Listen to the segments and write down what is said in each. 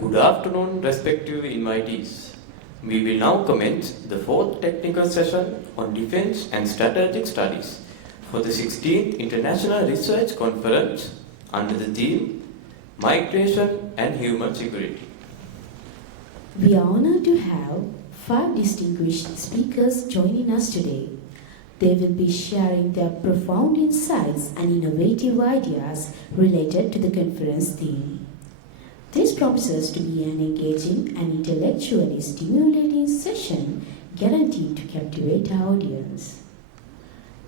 Good afternoon, respective invitees. We will now commence the fourth technical session on Defence and Strategic Studies for the 16th International Research Conference under the theme Migration and Human Security. We are honored to have 5 distinguished speakers joining us today. They will be sharing their profound insights and innovative ideas related to the conference theme. This promises to be an engaging and intellectually stimulating session guaranteed to captivate our audience.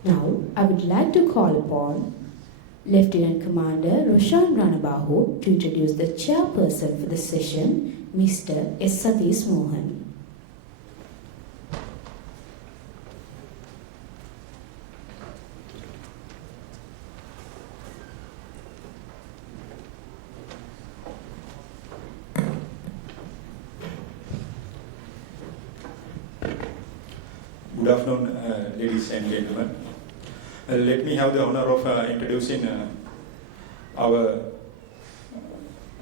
Now, I would like to call upon Lieutenant Commander Roshan Ranabahu to introduce the chairperson for the session, Mr. S. Satheesmohan. Good afternoon, ladies and gentlemen. Let me have the honor of introducing our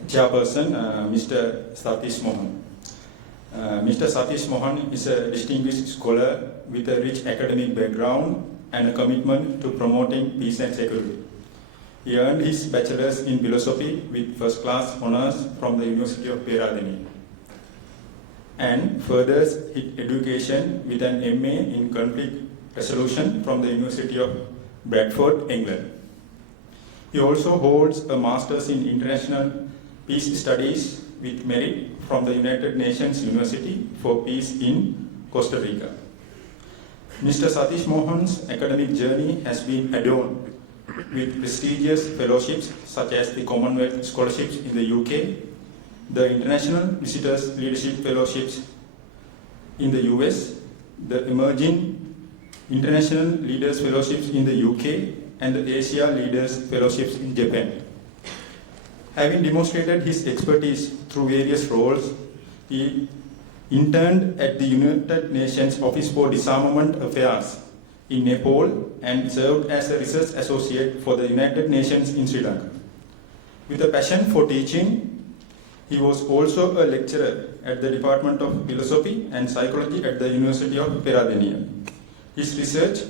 chairperson, Mr. Satheesmohan. Mr. Satheesmohan is a distinguished scholar with a rich academic background and a commitment to promoting peace and security. He earned his bachelor's in philosophy with first-class honors from the University of Patabendige, and furthers his education with an MA in conflict resolution from the University of Bradford, England. He also holds a master's in international peace studies with merit from the United Nations University for Peace in Costa Rica. Mr. Satheesmohan's academic journey has been adorned with prestigious fellowships such as the Commonwealth Scholarships in the UK, the International Visitors Leadership Fellowships in the US, the Emerging International Leaders Fellowships in the UK, and the Asia Leaders Fellowships in Japan. Having demonstrated his expertise through various roles, he interned at the United Nations Office for Disarmament Affairs in Nepal and served as a research associate for the United Nations in Sri Lanka. With a passion for teaching, he was also a lecturer at the Department of Philosophy and Psychology at the University of Patabendige. His research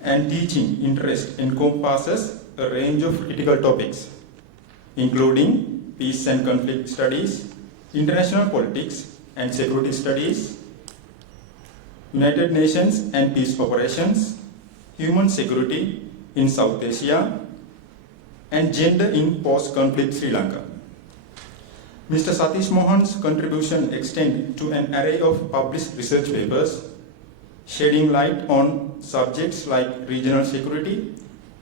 and teaching interest encompasses a range of critical topics, including peace and conflict studies, international politics and security studies, United Nations and peace operations, human security in South Asia, and gender in post-conflict Sri Lanka. Mr. Satheesmohan's contribution extends to an array of published research papers, shedding light on subjects like regional security,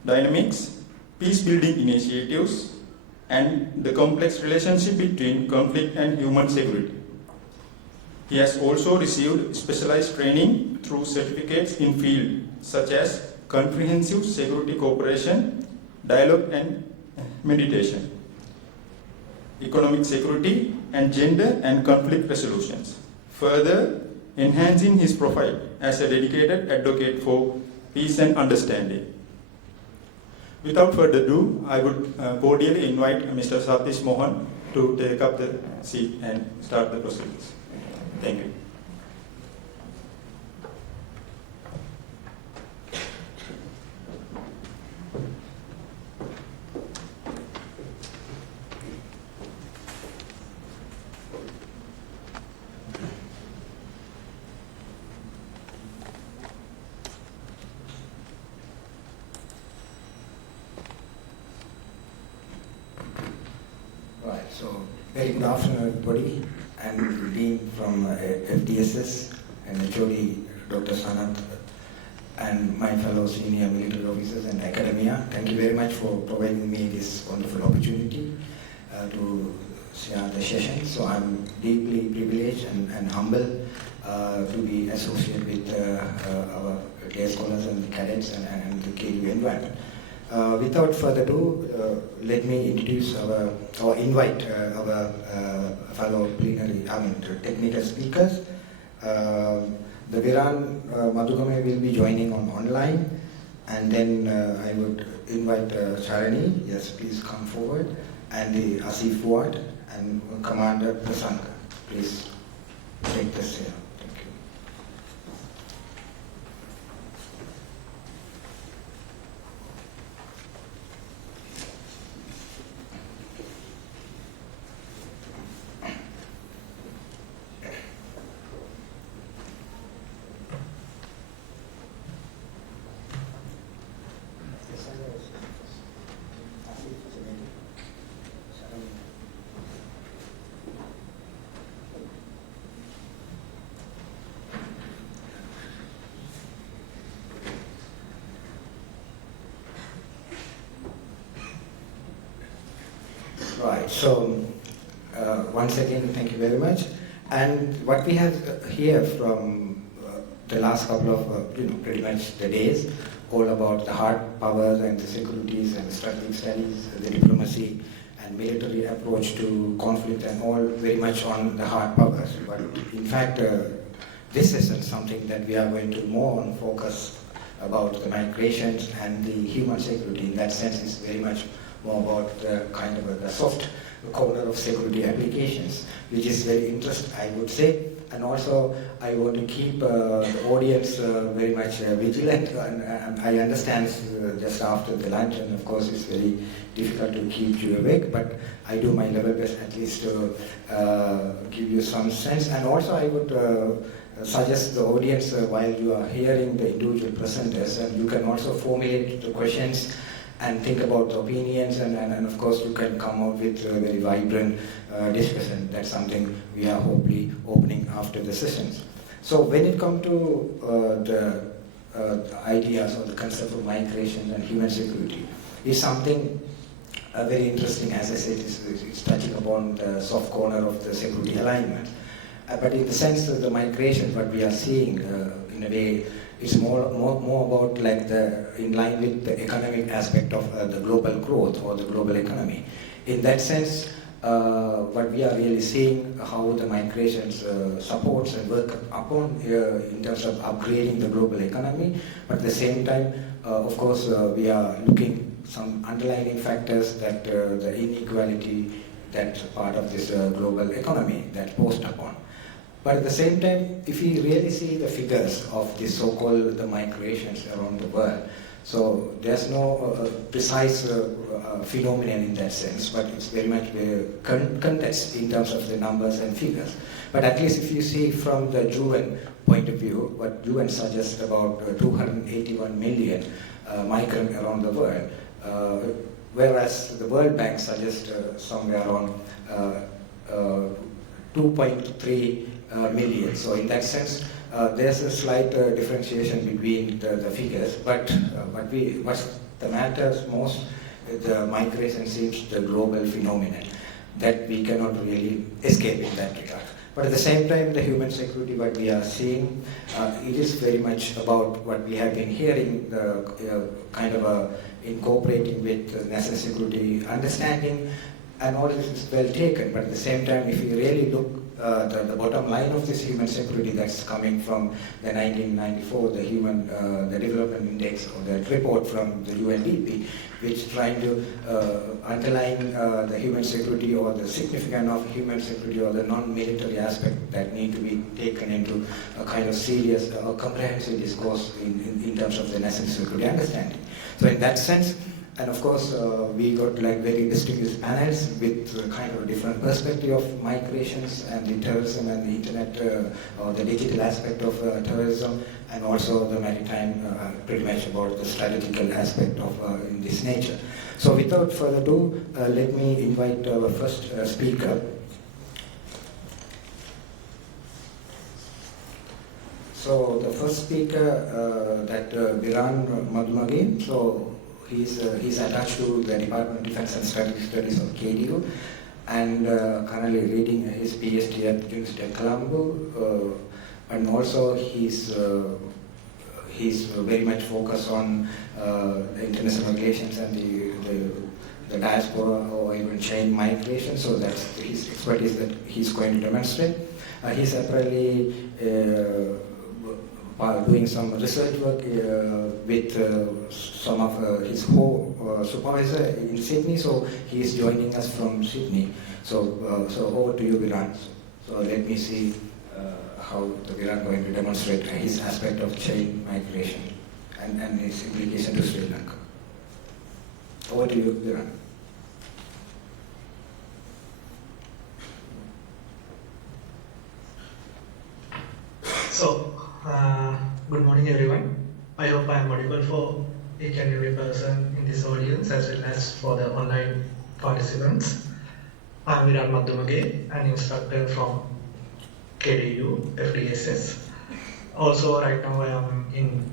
dynamics, peace-building initiatives, and the complex relationship between conflict and human security. He has also received specialized training through certificates in fields such as comprehensive security cooperation, dialogue and mediation, economic security, and gender and conflict resolutions, further enhancing his profile as a dedicated advocate for peace and understanding. Without further ado, I would cordially invite Mr. Satheesmohan to take up the seat and start the proceedings. Thank you. Very good afternoon, everybody. I'm Dean from FDSS and HOD Dr. Sanath and my fellow senior military officers and academia. Thank you very much for providing me this wonderful opportunity to share the session. So I'm deeply privileged and humbled to be associated with our day scholars and the cadets and the KU environment. Without further ado, let me introduce our fellow plenary, technical speakers. The Viran Madhugame will be joining online, and then I would invite Charani. Yes, please come forward. and the IRC Fuard and Commander Prasanga. Please take this here. Thank you. Right, so once again, thank you very much. And what we have here from the last couple of, pretty much the days, all about the hard powers and the securities and the strategic studies, the diplomacy and military approach to conflict, and all very much on the hard powers. But in fact, this isn't something that we are going to more on focus about the migrations and the human security. In that sense, it's very much more about the kind of the soft corner of security applications, which is very interesting, I would say. And also, I want to keep the audience very much vigilant. And I understand just after the lunch, and of course, it's very difficult to keep you awake, but I do my level best at least to give you some sense. And also, I would suggest the audience while you are hearing the individual presenters, and you can also formulate the questions and think about the opinions, and of course you can come out with a very vibrant discussion. That's something we are hopefully opening after the sessions. So when it comes to the ideas or the concept of migration and human security, is something very interesting. As I said, it's touching upon the soft corner of the security alignment. But in the sense of the migration, what we are seeing in a way, it's more about like in line with the economic aspect of the global growth or the global economy. In that sense, what we are really seeing how the migrations supports and work upon in terms of upgrading the global economy. But at the same time, of course, we are looking some underlying factors that the inequality that's part of this global economy that's posed upon. But at the same time, if we really see the figures of the so-called the migrations around the world, so there's no precise phenomenon in that sense, but it's very much context in terms of the numbers and figures. But at least if you see from the UN point of view, what UN suggests about 281 million migrants around the world, whereas the World Bank suggests somewhere around 2.3 million. So in that sense, there's a slight differentiation between the figures, but what the matters most, the migration seems the global phenomenon that we cannot really escape in that regard. But at the same time, the human security, what we are seeing, it is very much about what we have been hearing, kind of incorporating with national security understanding, and all this is well taken. But at the same time, if you really look the bottom line of this human security that's coming from the 1994, the Development Index, or the report from the UNDP, which trying to underline the human security or the significance of human security or the non-military aspect that need to be taken into a kind of serious or comprehensive discourse in terms of the national security understanding. So in that sense, and of course, we got like very distinguished panels with kind of a different perspective of migrations and the terrorism and the internet or the digital aspect of terrorism, and also the maritime, pretty much about the strategical aspect of in this nature. So without further ado, let me invite our first speaker. So the first speaker, that Viran Maddumage. So he's attached to the Department of Defense and Strategic Studies of KDU, and currently reading his PhD at University of Colombo, and also he's very much focused on international relations and the diaspora or even chain migration. So that's his expertise that he's going to demonstrate. He's apparently doing some research work with some of his supervisor in Sydney. So he is joining us from Sydney. So over to you, Viran. So let me see how the Viran going to demonstrate his aspect of chain migration and its implication to Sri Lanka. Over to you, Viran. So, good morning everyone. I hope I am audible for each and every person in this audience as well as for the online participants. I am Maddumage, an instructor from KDU, FDSS. Also, right now I am in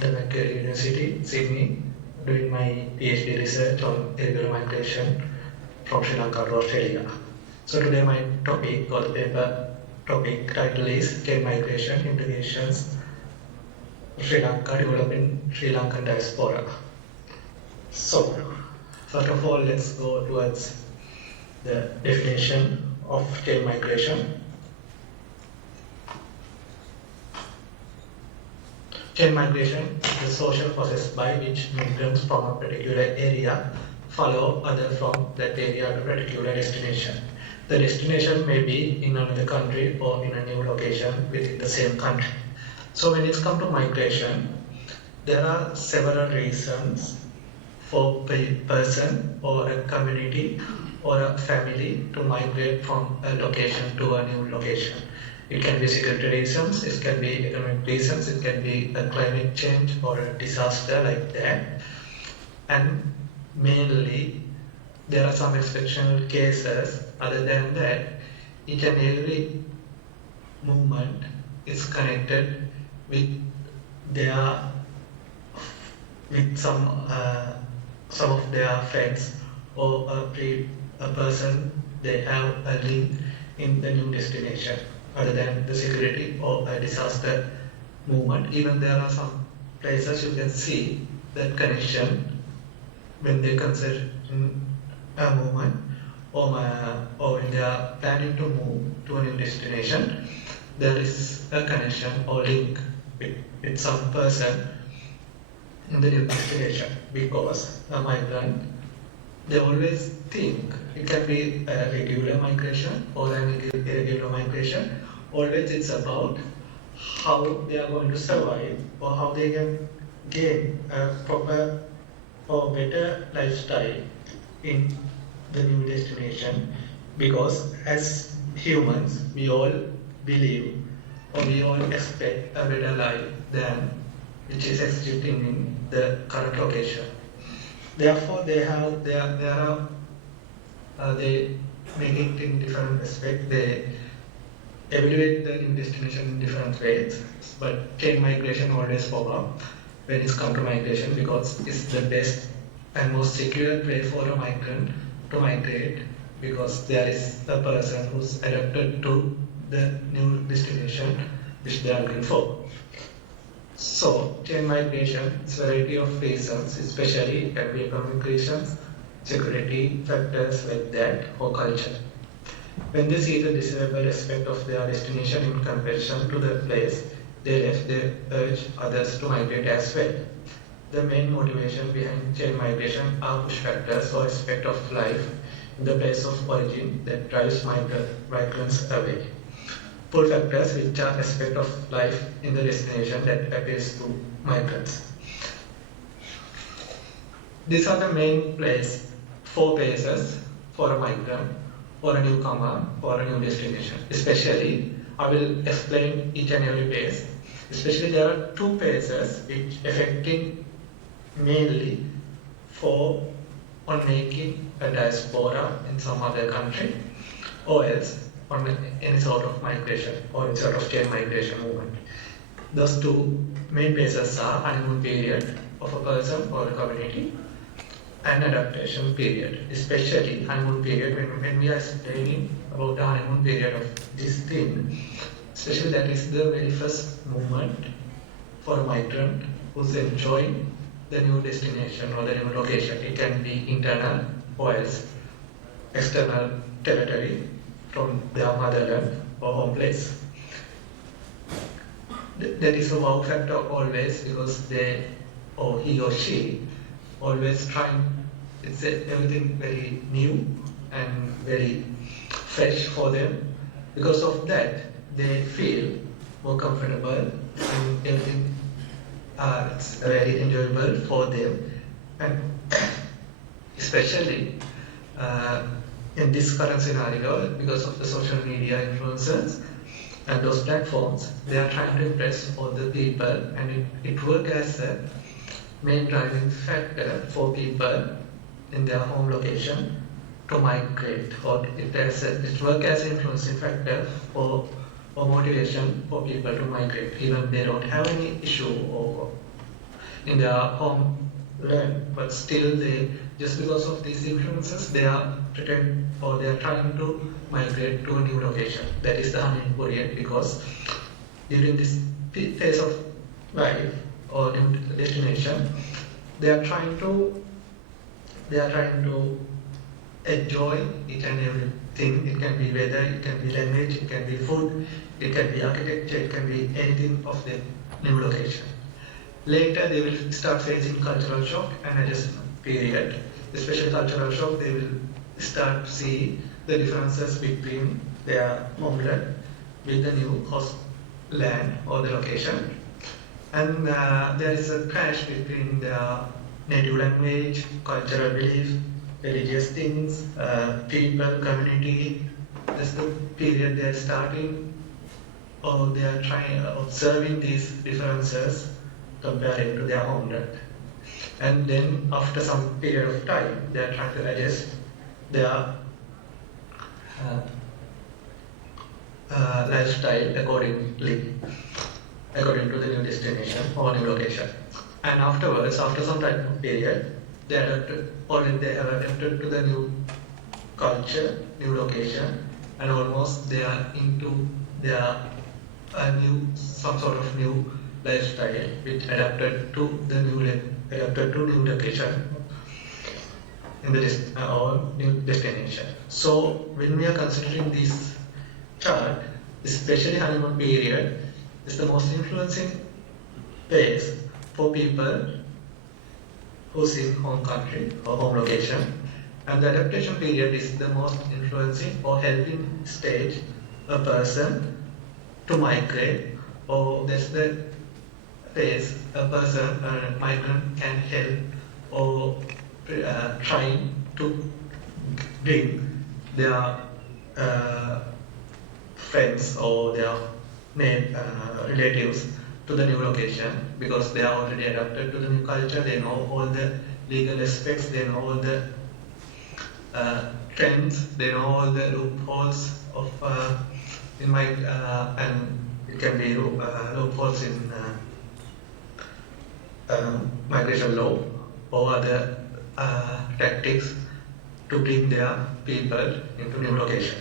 the Lankan University, Sydney, doing my PhD research on irregular migration from Sri Lanka to Australia. So today my topic or the paper topic title is Chain Migration Implications Sri Lanka Developing Sri Lankan Diaspora. So, first of all, let's go towards the definition of chain migration. Chain migration is the social process by which migrants from a particular area follow others from that area to a particular destination. The destination may be in another country or in a new location within the same country. So when it's come to migration, there are several reasons for a person or a community or a family to migrate from a location to a new location. It can be security reasons, it can be economic reasons, it can be a climate change or a disaster like that. And mainly, there are some exceptional cases. Other than that, each and every movement is connected with some of their friends or a person they have a link in the new destination. Other than the security or a disaster movement, even there are some places you can see that connection when they consider a movement or when they are planning to move to a new destination, there is a connection or link with some person in the new destination, because a migrant, they always think it can be a regular migration or an irregular migration. Always it's about how they are going to survive or how they can gain a proper or better lifestyle in the new destination, because as humans we all believe or we all expect a better life than which is existing in the current location. Therefore they make it in different aspects. They evaluate the new destination in different ways, but chain migration always pop up when it's come to migration, because it's the best and most secure way for a migrant to migrate, because there is a person who's adapted to the new destination which they are looking for. So, chain migration is a variety of reasons, especially economic reasons, security factors like that, or culture. When they see the desirable aspect of their destination in comparison to the place they left, they urge others to migrate as well. The main motivation behind chain migration are push factors or aspect of life in the place of origin that drives migrants away. Pull factors, which are aspect of life in the destination that appeals to migrants. These are the main four places for a migrant or a newcomer or a new destination. Especially, I will explain each and every place. Especially, there are two places which affecting mainly on making a diaspora in some other country, or else on any sort of migration or any sort of chain migration movement. Those two main places are honeymoon period of a person or a community and adaptation period. Especially honeymoon period, when we are explaining about the honeymoon period of this thing, especially that is the very first movement for a migrant who's enjoying the new destination or the new location. It can be internal or else external territory from their motherland or home place. That is a wow factor always, because they, or he or she, always trying, it's everything very new and very fresh for them. Because of that, they feel more comfortable and everything, it's very enjoyable for them. And especially in this current scenario, because of the social media influences and those platforms, they are trying to impress all the people, and it works as a main driving factor for people in their home location to migrate, or it works as an influencing factor for or motivation for people to migrate, even they don't have any issue or in their homeland, but still they, just because of these influences, they are pretend or they are trying to migrate to a new location. That is the honeymoon period, because during this phase of life or new destination, they are trying to enjoy each and everything. It can be weather, it can be language, it can be food, it can be architecture, it can be anything of the new location. Later, they will start facing cultural shock and adjustment period. Especially cultural shock, they will start to see the differences between their homeland with the new host land or the location. And there is a clash between their native language, cultural belief, religious things, people, community. That's the period they are starting, or they are trying observing these differences comparing to their homeland. And then after some period of time, they are trying to adjust their lifestyle according to the new destination or new location. And afterwards, after some time of period, they have adapted to the new culture, new location, and almost they are into their some sort of new lifestyle which adapted to new location in the new destination. So when we are considering this chart, especially honeymoon period is the most influencing phase for people who's in home country or home location, and the adaptation period is the most influencing or helping stage a person to migrate, or that's the phase a person, a migrant, can help or trying to bring their friends or their relatives to the new location, because they are already adapted to the new culture. They know all the legal aspects, they know all the trends, they know all the loopholes of and it can be loopholes in migration law or other tactics to bring their people into new location.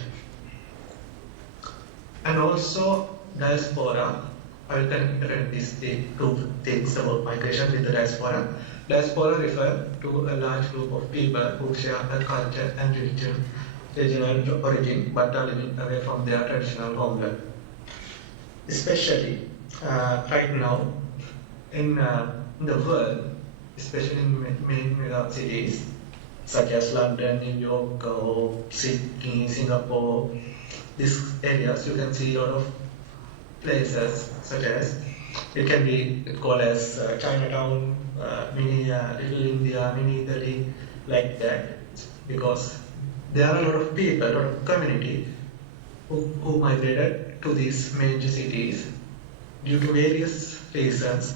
And also diaspora. I will connect these two things about migration with the diaspora. Diaspora refers to a large group of people who share a culture and regional origin but are living away from their traditional homeland. Especially right now in the world, especially in main mega cities such as London, New York, or Sydney, Singapore, these areas, you can see a lot of places such as, it can be called as Chinatown, mini Little India, mini Italy, like that, because there are a lot of people, a lot of community who migrated to these major cities due to various reasons,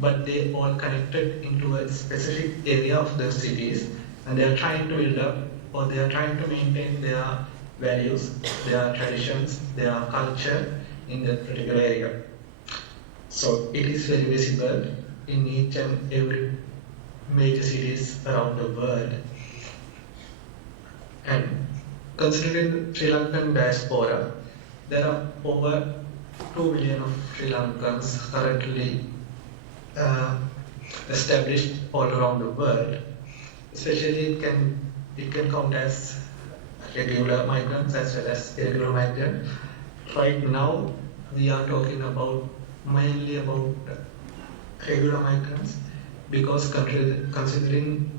but they all connected into a specific area of those cities, and they are trying to build up, or they are trying to maintain their values, their traditions, their culture in that particular area. So it is very visible in each and every major cities around the world. And considering Sri Lankan diaspora, there are over 2 million of Sri Lankans currently established all around the world. Especially it can count as regular migrants as well as irregular migrants. Right now, we are talking about mainly about regular migrants, because considering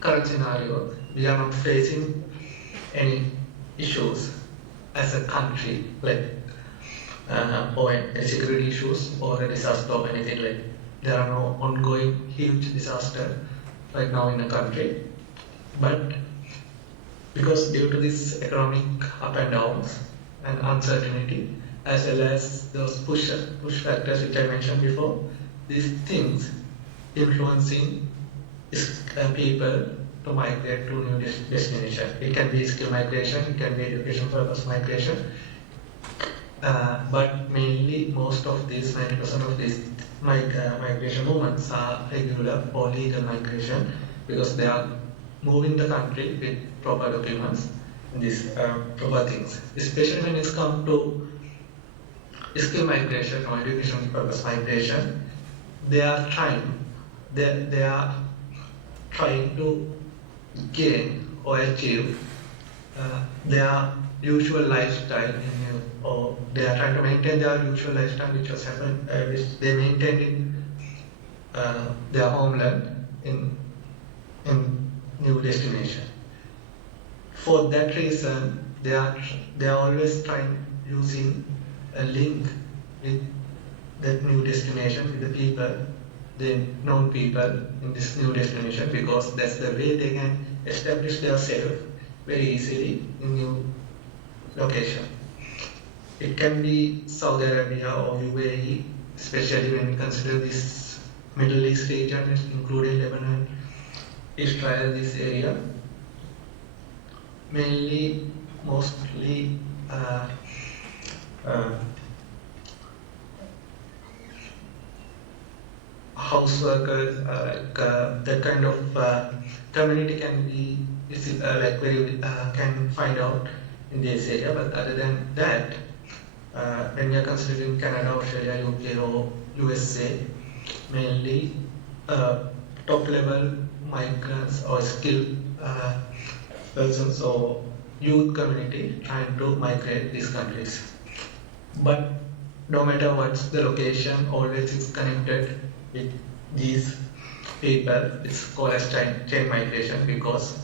current scenario, we are not facing any issues as a country, like or any security issues or a disaster or anything like. There are no ongoing huge disaster right now in the country, but because due to this economic up and downs and uncertainty, as well as those push factors which I mentioned before, these things influencing people to migrate to new destination. It can be skill migration, it can be education purpose migration, but mainly most of these, 90% of these migration movements are regular or legal migration, because they are moving the country with proper documents and these proper things. Especially when it's come to skill migration or education purpose migration, they are trying to gain or achieve their usual lifestyle or they are trying to maintain their usual lifestyle which they maintained in their homeland in new destination. For that reason, they are always trying using a link with that new destination, with the people, the known people in this new destination, because that's the way they can establish themselves very easily in new location. It can be Saudi Arabia or UAE, especially when we consider this Middle East region, including Lebanon, Israel, this area. Mostly house workers, that kind of community can be can find out in this area. But other than that, when you are considering Canada, Australia, UK or USA, mainly top level migrants or skilled persons or youth community trying to migrate these countries. But no matter what's the location, always it's connected with these people. It's called as chain migration, because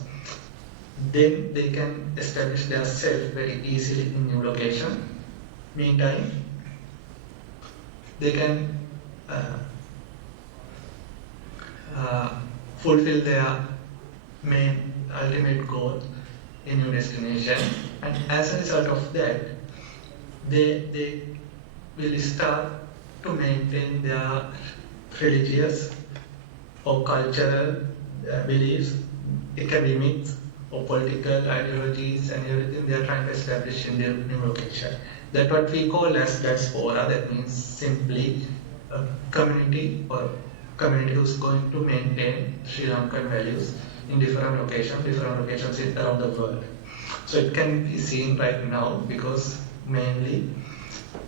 then they can establish themselves very easily in new location. Meantime, they can fulfill their main ultimate goal in new destination, and as a result of that, they will start to maintain their religious or cultural beliefs. It can be myths or political ideologies and everything they are trying to establish in their new location. That's what we call as Diaspora. That means simply a community or community who's going to maintain Sri Lankan values in different locations around the world. So it can be seen right now, because mainly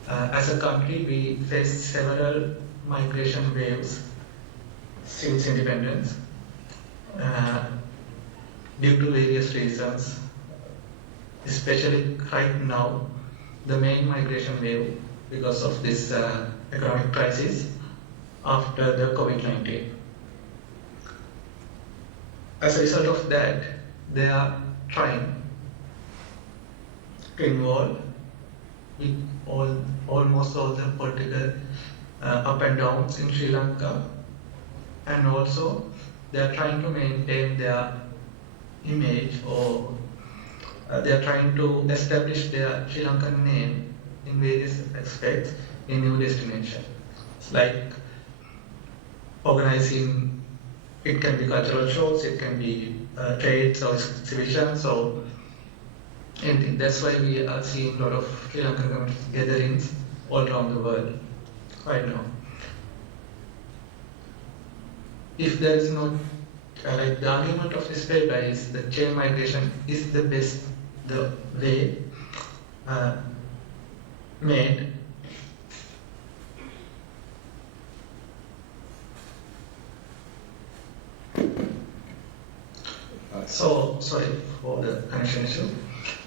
as a country we face several migration waves since independence due to various reasons. Especially right now, the main migration wave because of this economic crisis after the COVID-19. As a result of that, they are trying to involve with almost all the political up and downs in Sri Lanka, and also they are trying to maintain their image, or they are trying to establish their Sri Lankan name in various aspects in new destination. It's like organizing, it can be cultural shows, it can be trades or exhibitions or anything. That's why we are seeing a lot of Sri Lankan community gatherings all around the world right now. If there is no, the argument of this paper is that chain migration is the best, the way made sorry for the connection issue.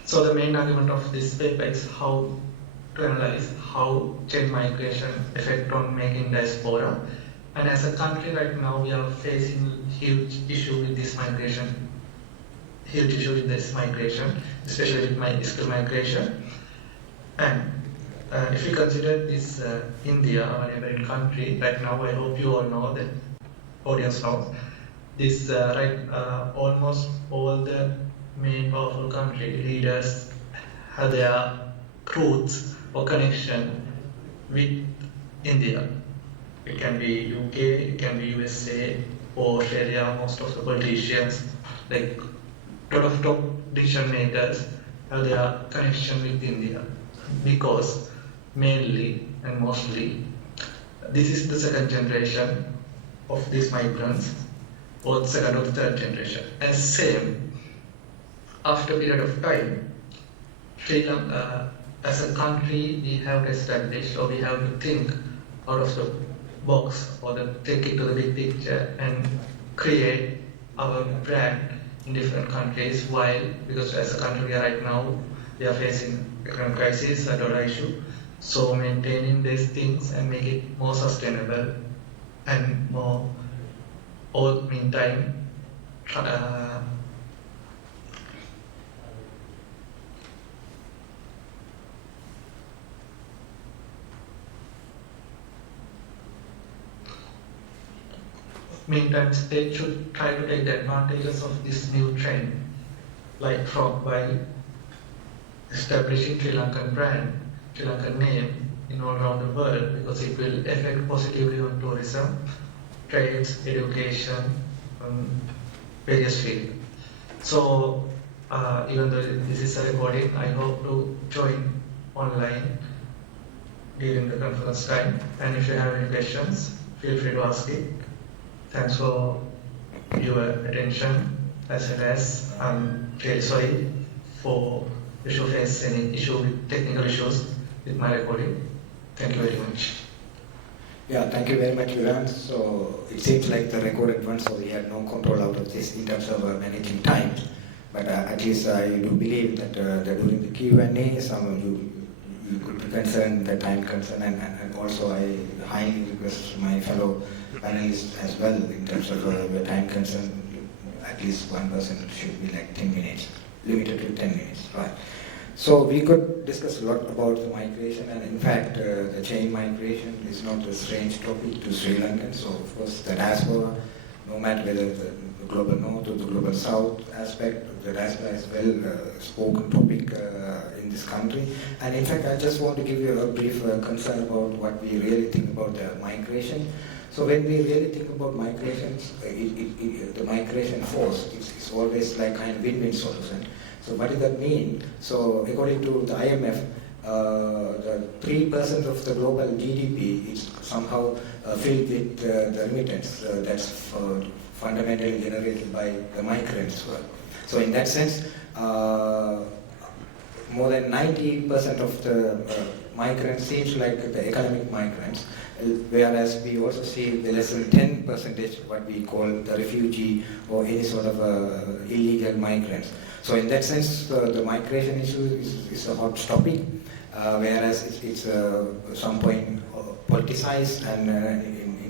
So the main argument of this paper is how to analyze how change migration affect on making diaspora. And as a country right now, we are facing huge issue with this migration, especially with skill migration. And if you consider this India, our neighboring country, right now, I hope you all know that audience knows this. Almost all the main powerful country leaders have their roots or connection with India. It can be UK, it can be USA or Australia. Most of the politicians, like a lot of top decision makers, have their connection with India because mainly and mostly this is the second generation of these migrants, or second or third generation. And same, after a period of time, Sri Lanka, as a country, we have to establish, or we have to think out of the box, or take it to the big picture and create our brand in different countries. While, because as a country we are right now, we are facing economic crisis, a dollar issue. So maintaining these things and make it more sustainable and more, all meantime, meantime, state should try to take the advantages of this new trend, like by establishing Sri Lankan brand, Sri Lankan name in all around the world, because it will affect positively on tourism, trades, education, various fields. So even though this is a recording, I hope to join online during the conference time. And if you have any questions, feel free to ask it. Thanks for your attention, as well as I'm really sorry for if you face any issue with technical issues with my recording. Thank you very much. Yeah, thank you very much, Viran. So it seems like the recorded one, so we had no control out of this in terms of managing time. But at least I do believe that during the Q&A, some of you could be concerned, the time concern, and also I highly request my fellow panelists as well in terms of the time concern. At least one person should be like 10 minutes, limited to 10 minutes, right? So we could discuss a lot about the migration, and in fact, the chain migration is not a strange topic to Sri Lankan. So of course, the diaspora, no matter whether the global north or the global south aspect, the diaspora is well spoken topic in this country. And in fact, I just want to give you a brief concern about what we really think about the migration. So when we really think about migrations, the migration force is always like kind of win-win solution. So what does that mean? So according to the IMF, the 3% of the global GDP is somehow filled with the remittance that's fundamentally generated by the migrants. So in that sense, more than 90% of the migrants seems like the economic migrants, whereas we also see the less than 10% what we call the refugee or any sort of illegal migrants. So in that sense, the migration issue is a hot topic, whereas it's some point politicized and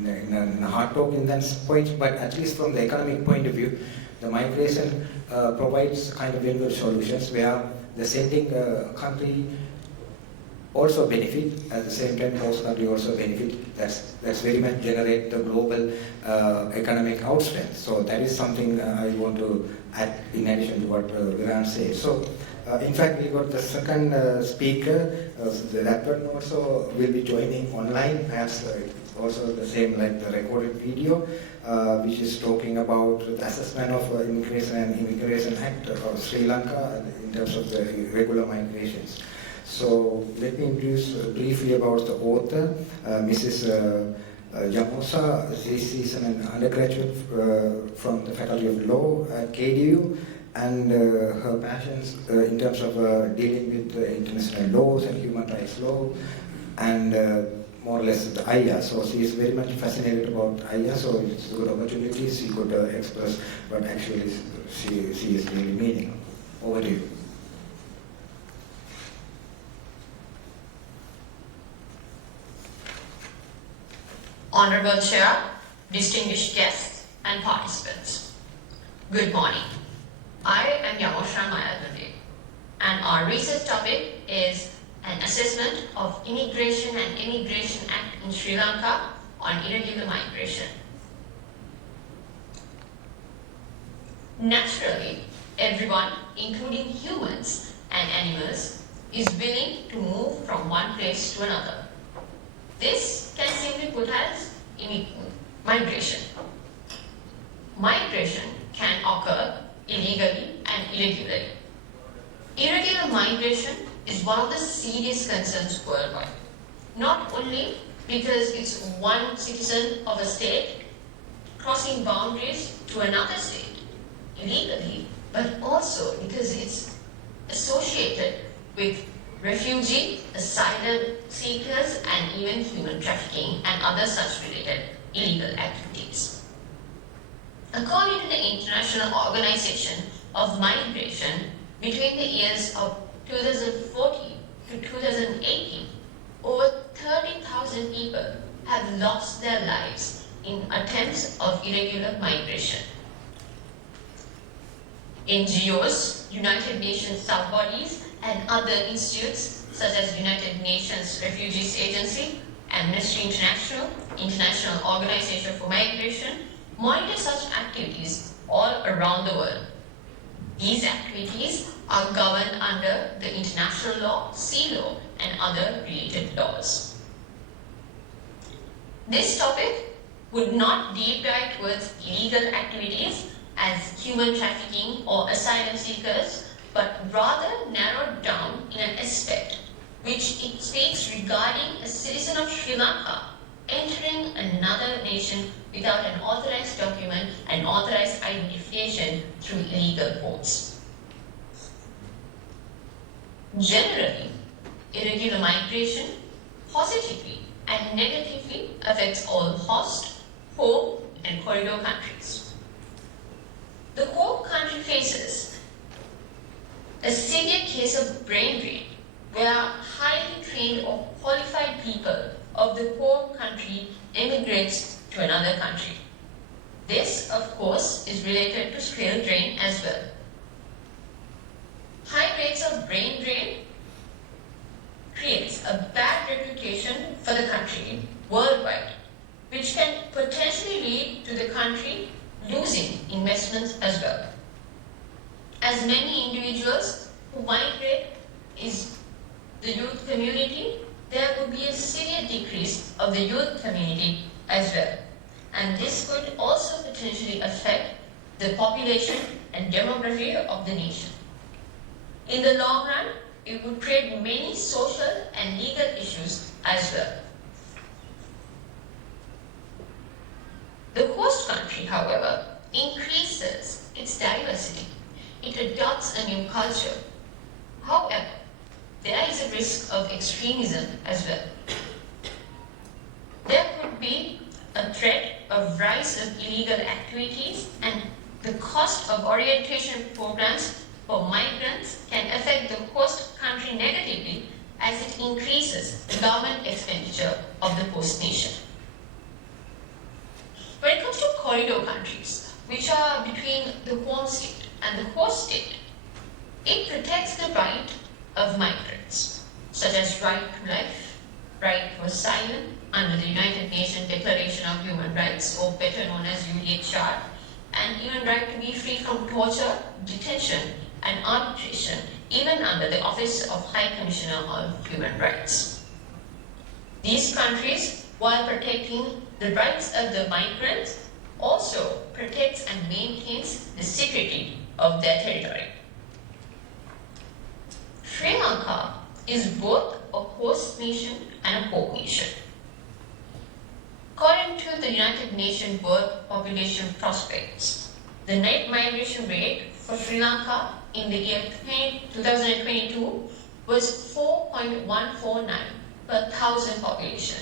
in a hard talk in that point, but at least from the economic point of view, the migration provides kind of win-win solutions where the sending country also benefit, at the same time host country also benefit. That's very much generate the global economic outstrength. So that is something I want to add in addition to what Viran said. So in fact, we got the second speaker, that one also will be joining online, perhaps it's also the same like the recorded video, which is talking about the assessment of Immigration and Immigration Act of Sri Lanka in terms of the irregular migrations. So let me introduce briefly about the author, Mrs. Jamosa. She's an undergraduate from the Faculty of Law at KDU, and her passions in terms of dealing with international laws and human rights law, and more or less the IR. So she is very much fascinated about IR, so it's a good opportunity. She could express what actually she is really meaning. Over to you. Honorable Chair, distinguished guests and participants. Good morning. I am Mayadune, and our research topic is an assessment of Immigration and Emigration Act in Sri Lanka on irregular migration. Naturally, everyone, including humans and animals, is willing to move from one place to another. This can simply put as migration. Migration can occur illegally and irregularly. Irregular migration is one of the serious concerns worldwide, not only because it's one citizen of a state crossing boundaries to another state illegally, but also because it's associated with refugee, asylum seekers, and even human trafficking and other such related illegal activities. According to the International Organization of Migration, between the years of 2014 to 2018, over 30,000 people have lost their lives in attempts of irregular migration. NGOs, United Nations sub-bodies, and other institutes such as United Nations Refugees Agency, Amnesty International, International Organization for Migration, monitor such activities all around the world. These activities are governed under the international law, sea law, and other related laws. This topic would not deep dive towards illegal activities as human trafficking or asylum seekers, but rather narrowed down in an aspect which it speaks regarding a citizen of Sri Lanka entering another nation without an authorized document and authorized identification through illegal ports. Generally, irregular migration positively and negatively affects all host, home, and corridor countries. The core country faces a severe case of brain drain, where highly trained or qualified people of the core country emigrates to another country. This, of course, is related to skill drain as well. High rates of brain drain creates a bad reputation for the country worldwide, which can potentially lead to the country losing investments as well. As many individuals who migrate is the youth community, there would be a severe decrease of the youth community as well. And this could also potentially affect the population and demography of the nation. In the long run, it would create many social and legal issues as well. The host country, however, increases its diversity. It adopts a new culture. However, there is a risk of extremism as well. There could be a threat of rise of illegal activities, and the cost of orientation programs for migrants can affect the host country negatively as it increases the government expenditure of the host nation. When it comes to corridor countries, which are between the home state and the host state, it protects the right of migrants, such as right to life, right to asylum under the United Nations Declaration of Human Rights, or better known as UDHR, and even right to be free from torture, detention, and arbitration, even under the Office of High Commissioner of Human Rights. These countries, while protecting the rights of the migrants, also protects and maintains the security of their territory. Sri Lanka is both a host nation and a home nation. According to the United Nations World Population Prospects, the net migration rate for Sri Lanka in the year 2022 was 4.149 per thousand population,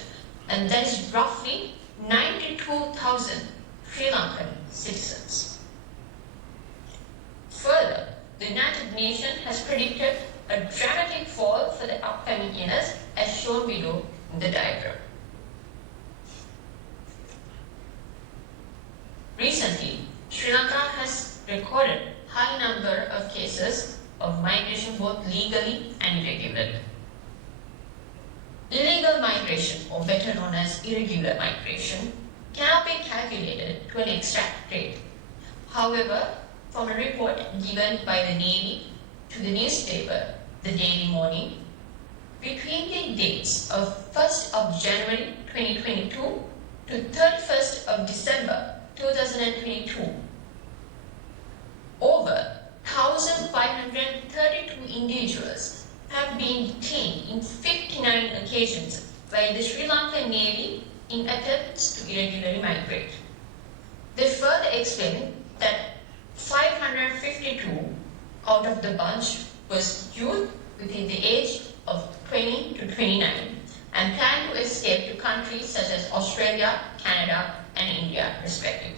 and that is roughly 92,000 Sri Lankan citizens. Further, the United Nations has predicted a dramatic fall for the upcoming years, as shown below in the diagram. recorded high number of cases of migration both legally and irregularly. Illegal migration, or better known as irregular migration, cannot be calculated to an exact rate. However, from a report given by the Navy to the newspaper, the Daily Morning, between the dates of 1st of January 2022 to 31st of December 2022, over 1,532 individuals have been detained in 59 occasions by the Sri Lankan Navy in attempts to irregularly migrate. They further explain that 552 out of the bunch was youth within the age of 20 to 29 and planned to escape to countries such as Australia, Canada, and India, respectively.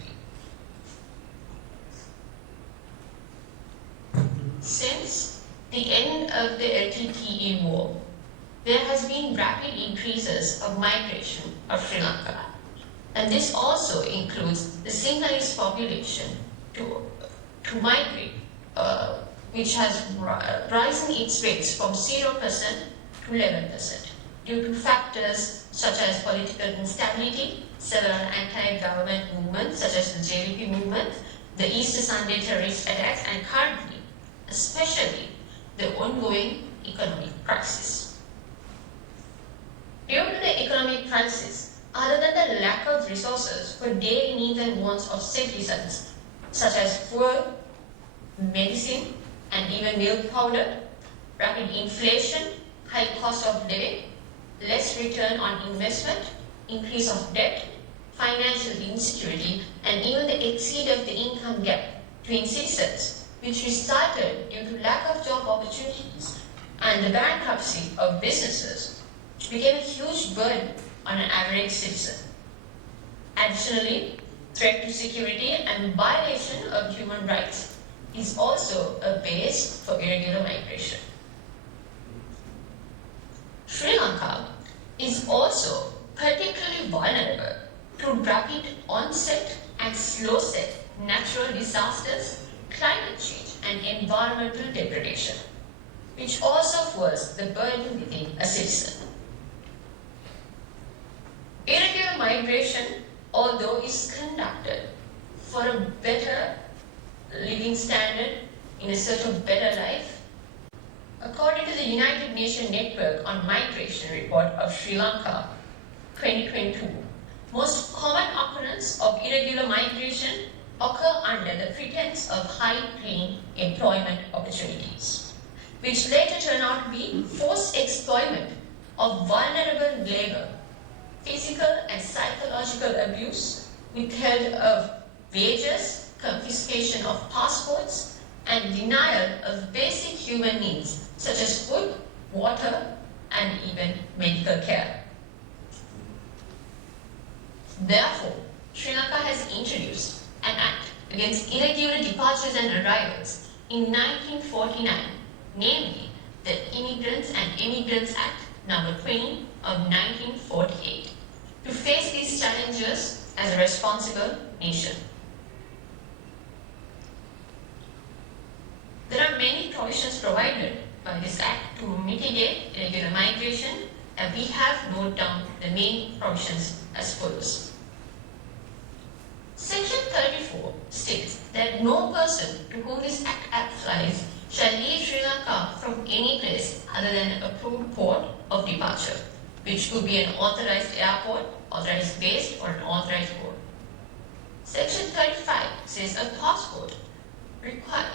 Since the end of the LTTE war, there has been rapid increases of migration of Sri Lanka, and this also includes the Sinhalese population to migrate, which has risen its rates from 0% to 11% due to factors such as political instability, several anti-government movements such as the JVP movement, the Easter Sunday terrorist attacks, and currently, especially the ongoing economic crisis. Due to the economic crisis, other than the lack of resources for daily needs and wants of citizens, such as fuel, medicine, and even milk powder, rapid inflation, high cost of living, less return on investment, increase of debt, financial insecurity, and even the exceed of the income gap between citizens, which resulted due to lack of job opportunities and the bankruptcy of businesses, became a huge burden on an average citizen. Additionally, threat to security and violation of human rights is also a base for irregular migration. Sri Lanka is also particularly vulnerable to rapid onset and slow set natural disasters, climate change, and environmental degradation, which also fuels the burden within a citizen. Irregular migration, although is conducted for a better living standard in a search of better life, according to the United Nations Network on Migration report of Sri Lanka 2022, most common occurrence of irregular migration occur under the pretense of high-paying employment opportunities, which later turn out to be forced exploitment of vulnerable labor, physical and psychological abuse, withheld of wages, confiscation of passports, and denial of basic human needs such as food, water, and even medical care. Therefore, Sri Lanka has introduced an act against irregular departures and arrivals in 1949, namely the Immigrants and Emigrants Act No. 20 of 1948, to face these challenges as a responsible nation. There are many provisions provided by this act to mitigate irregular migration, and we have noted down the main provisions as follows. Section 34 states that no person to whom this act applies shall leave Sri Lanka from any place other than an approved port of departure, which could be an authorized airport, authorized base, or an authorized port. Section 35 says a passport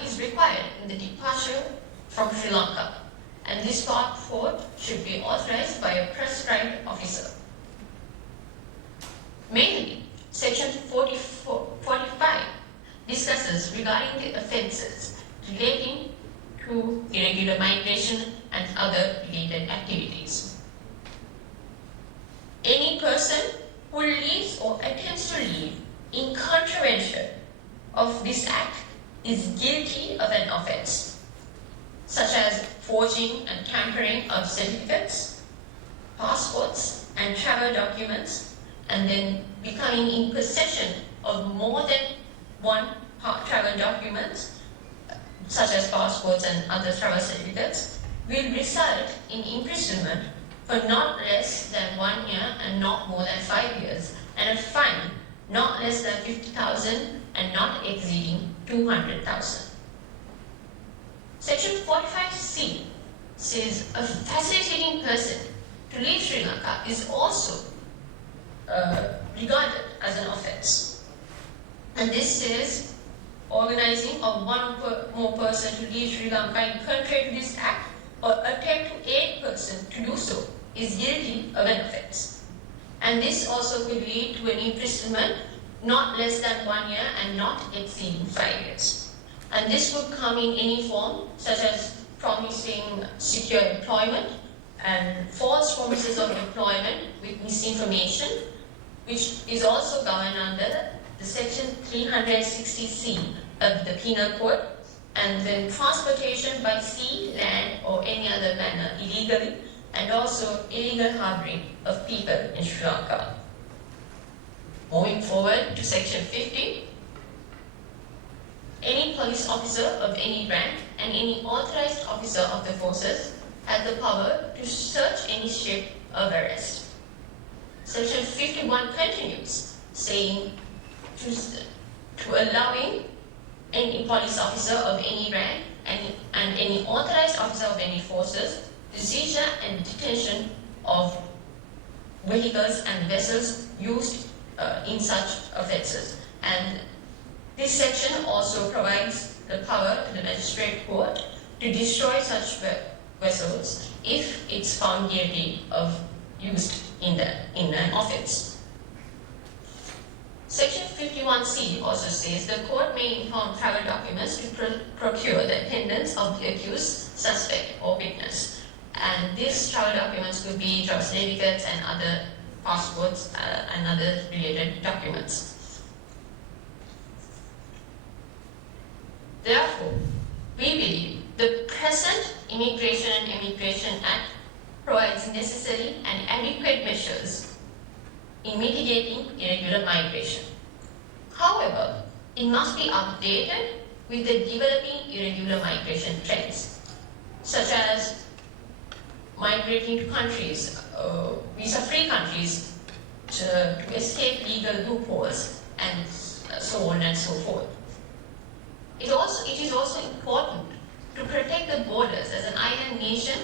is required in the departure from Sri Lanka, and this passport should be authorized by a prescribed officer. Mainly, Section 45 discusses regarding the offences relating to irregular migration and other related activities. Any person who leaves or attempts to leave in contravention of this act is guilty of an offence, such as forging and tampering of certificates, passports, and travel documents, and then becoming in possession of more than one travel documents, such as passports and other travel certificates, will result in imprisonment for not less than 1 year and not more than 5 years, and a fine not less than 50,000 and not exceeding 200,000. Section 45C says a facilitating person to leave Sri Lanka is also regarded as an offence. And this says organizing of one more person to leave Sri Lanka in contrary to this act or attempt to aid person to do so is guilty of an offence. And this also could lead to an imprisonment not less than 1 year and not exceeding 5 years. And this would come in any form, such as promising secure employment and false promises of employment with misinformation, which is also governed under the section 360C of the Penal Code, and then transportation by sea, land, or any other manner illegally, and also illegal harboring of people in Sri Lanka. Moving forward to section 50, any police officer of any rank and any authorized officer of the forces have the power to search any ship of arrest. Section 51 continues, saying to allowing any police officer of any rank and any authorized officer of any forces the seizure and detention of vehicles and vessels used in such offences. And this section also provides the power to the magistrate court to destroy such vessels if it's found guilty of used in an offence. Section 51C also says the court may impound travel documents to procure the attendance of the accused, suspect, or witness. And these travel documents could be travel certificates and other passports and other related documents. Therefore, we believe the present Immigration and Emigration Act provides necessary and adequate measures in mitigating irregular migration. However, it must be updated with the developing irregular migration trends, such as migrating to countries, visa-free countries, to escape legal loopholes, and so on and so forth. It is also important to protect the borders as an island nation,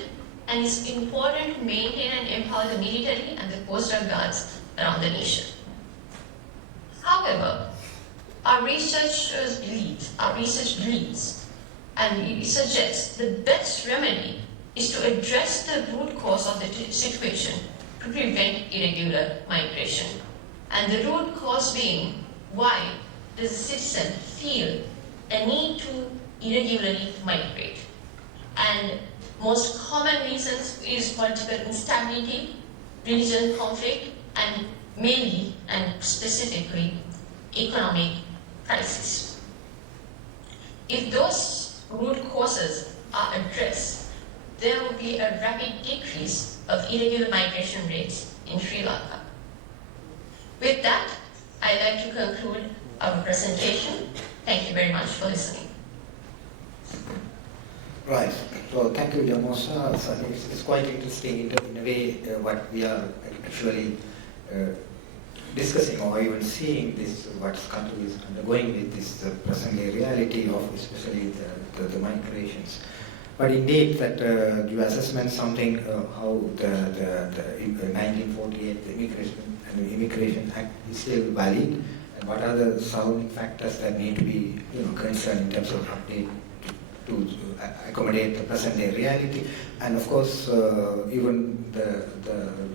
and it's important to maintain and empower the military and the coastal guards around the nation. However, our research believes, and it suggests the best remedy is to address the root cause of the situation to prevent irregular migration. And the root cause being, why does a citizen feel a need to irregularly migrate? And most common reasons is political instability, religious conflict, and mainly and specifically economic crisis. If those root causes are addressed, there will be a rapid decrease of irregular migration rates in Sri Lanka. With that, I'd like to conclude our presentation. Thank you very much for listening. Right. So thank you, Yamosa. So it's quite interesting in a way what we are actually discussing or even seeing this, what country is undergoing with this present day reality of especially the migrations. But indeed that your assessment something how the 1948 Immigration Act is still valid, and what are the surrounding factors that need to be concerned in terms of update to accommodate the present day reality, and of course even the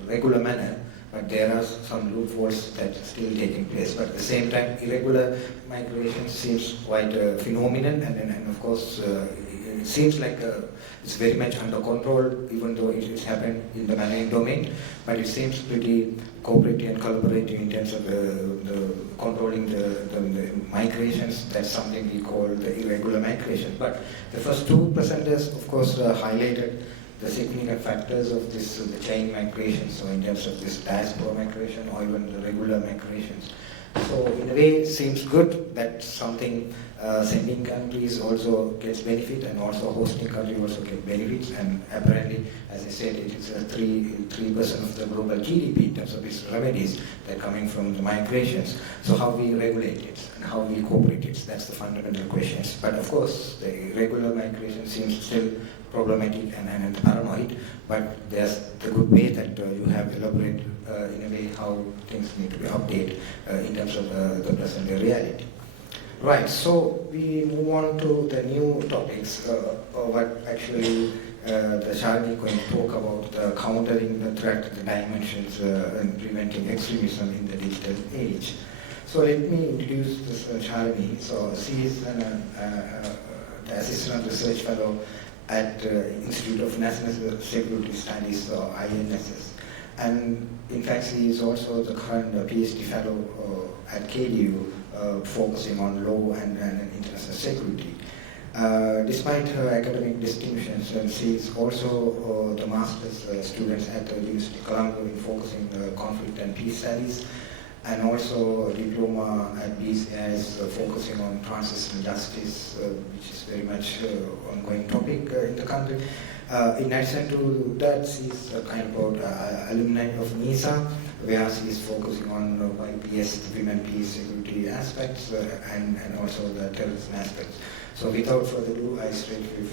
regular manner, but there are some loopholes that are still taking place. But at the same time, irregular migration seems quite a phenomenon, and of course it seems like it's very much under control, even though it has happened in the marine domain, but it seems pretty cooperative and collaborative in terms of the controlling the migrations. That's something we call the irregular migration. But the first two presenters, of course, highlighted the significant factors of this, the chain migration, so in terms of this diaspora migration or even the regular migrations. So in a way, it seems good that something Sending countries also gets benefit, and also hosting country also get benefits. And apparently, as I said, it is 3% of the global GDP in terms of its revenues that are coming from the migrations. So how we regulate it and how we cooperate it, that's the fundamental questions. But of course, the irregular migration seems still problematic and paranoid, but there's the good way that you have elaborated in a way how things need to be updated in terms of the present reality. Right, so we move on to the new topics, what actually the Shalini is going to talk about, countering the threat, the dimensions, and preventing extremism in the digital age. So let me introduce this Shalini. So she is the Assistant Research Fellow at Institute of National Security Studies, or INSS. And in fact, she is also the current PhD Fellow at KDU, focusing on law and international security. Despite her academic distinctions, she is also the master's student at the University of Colombo in focusing on conflict and peace studies, and also a diploma at BCS focusing on transitional justice, which is very much ongoing topic in the country. In addition to that, she is a kind of alumni of NISA, where she is focusing on YPS, women, peace, security aspects, and also the terrorism aspects. So without further ado, I straightaway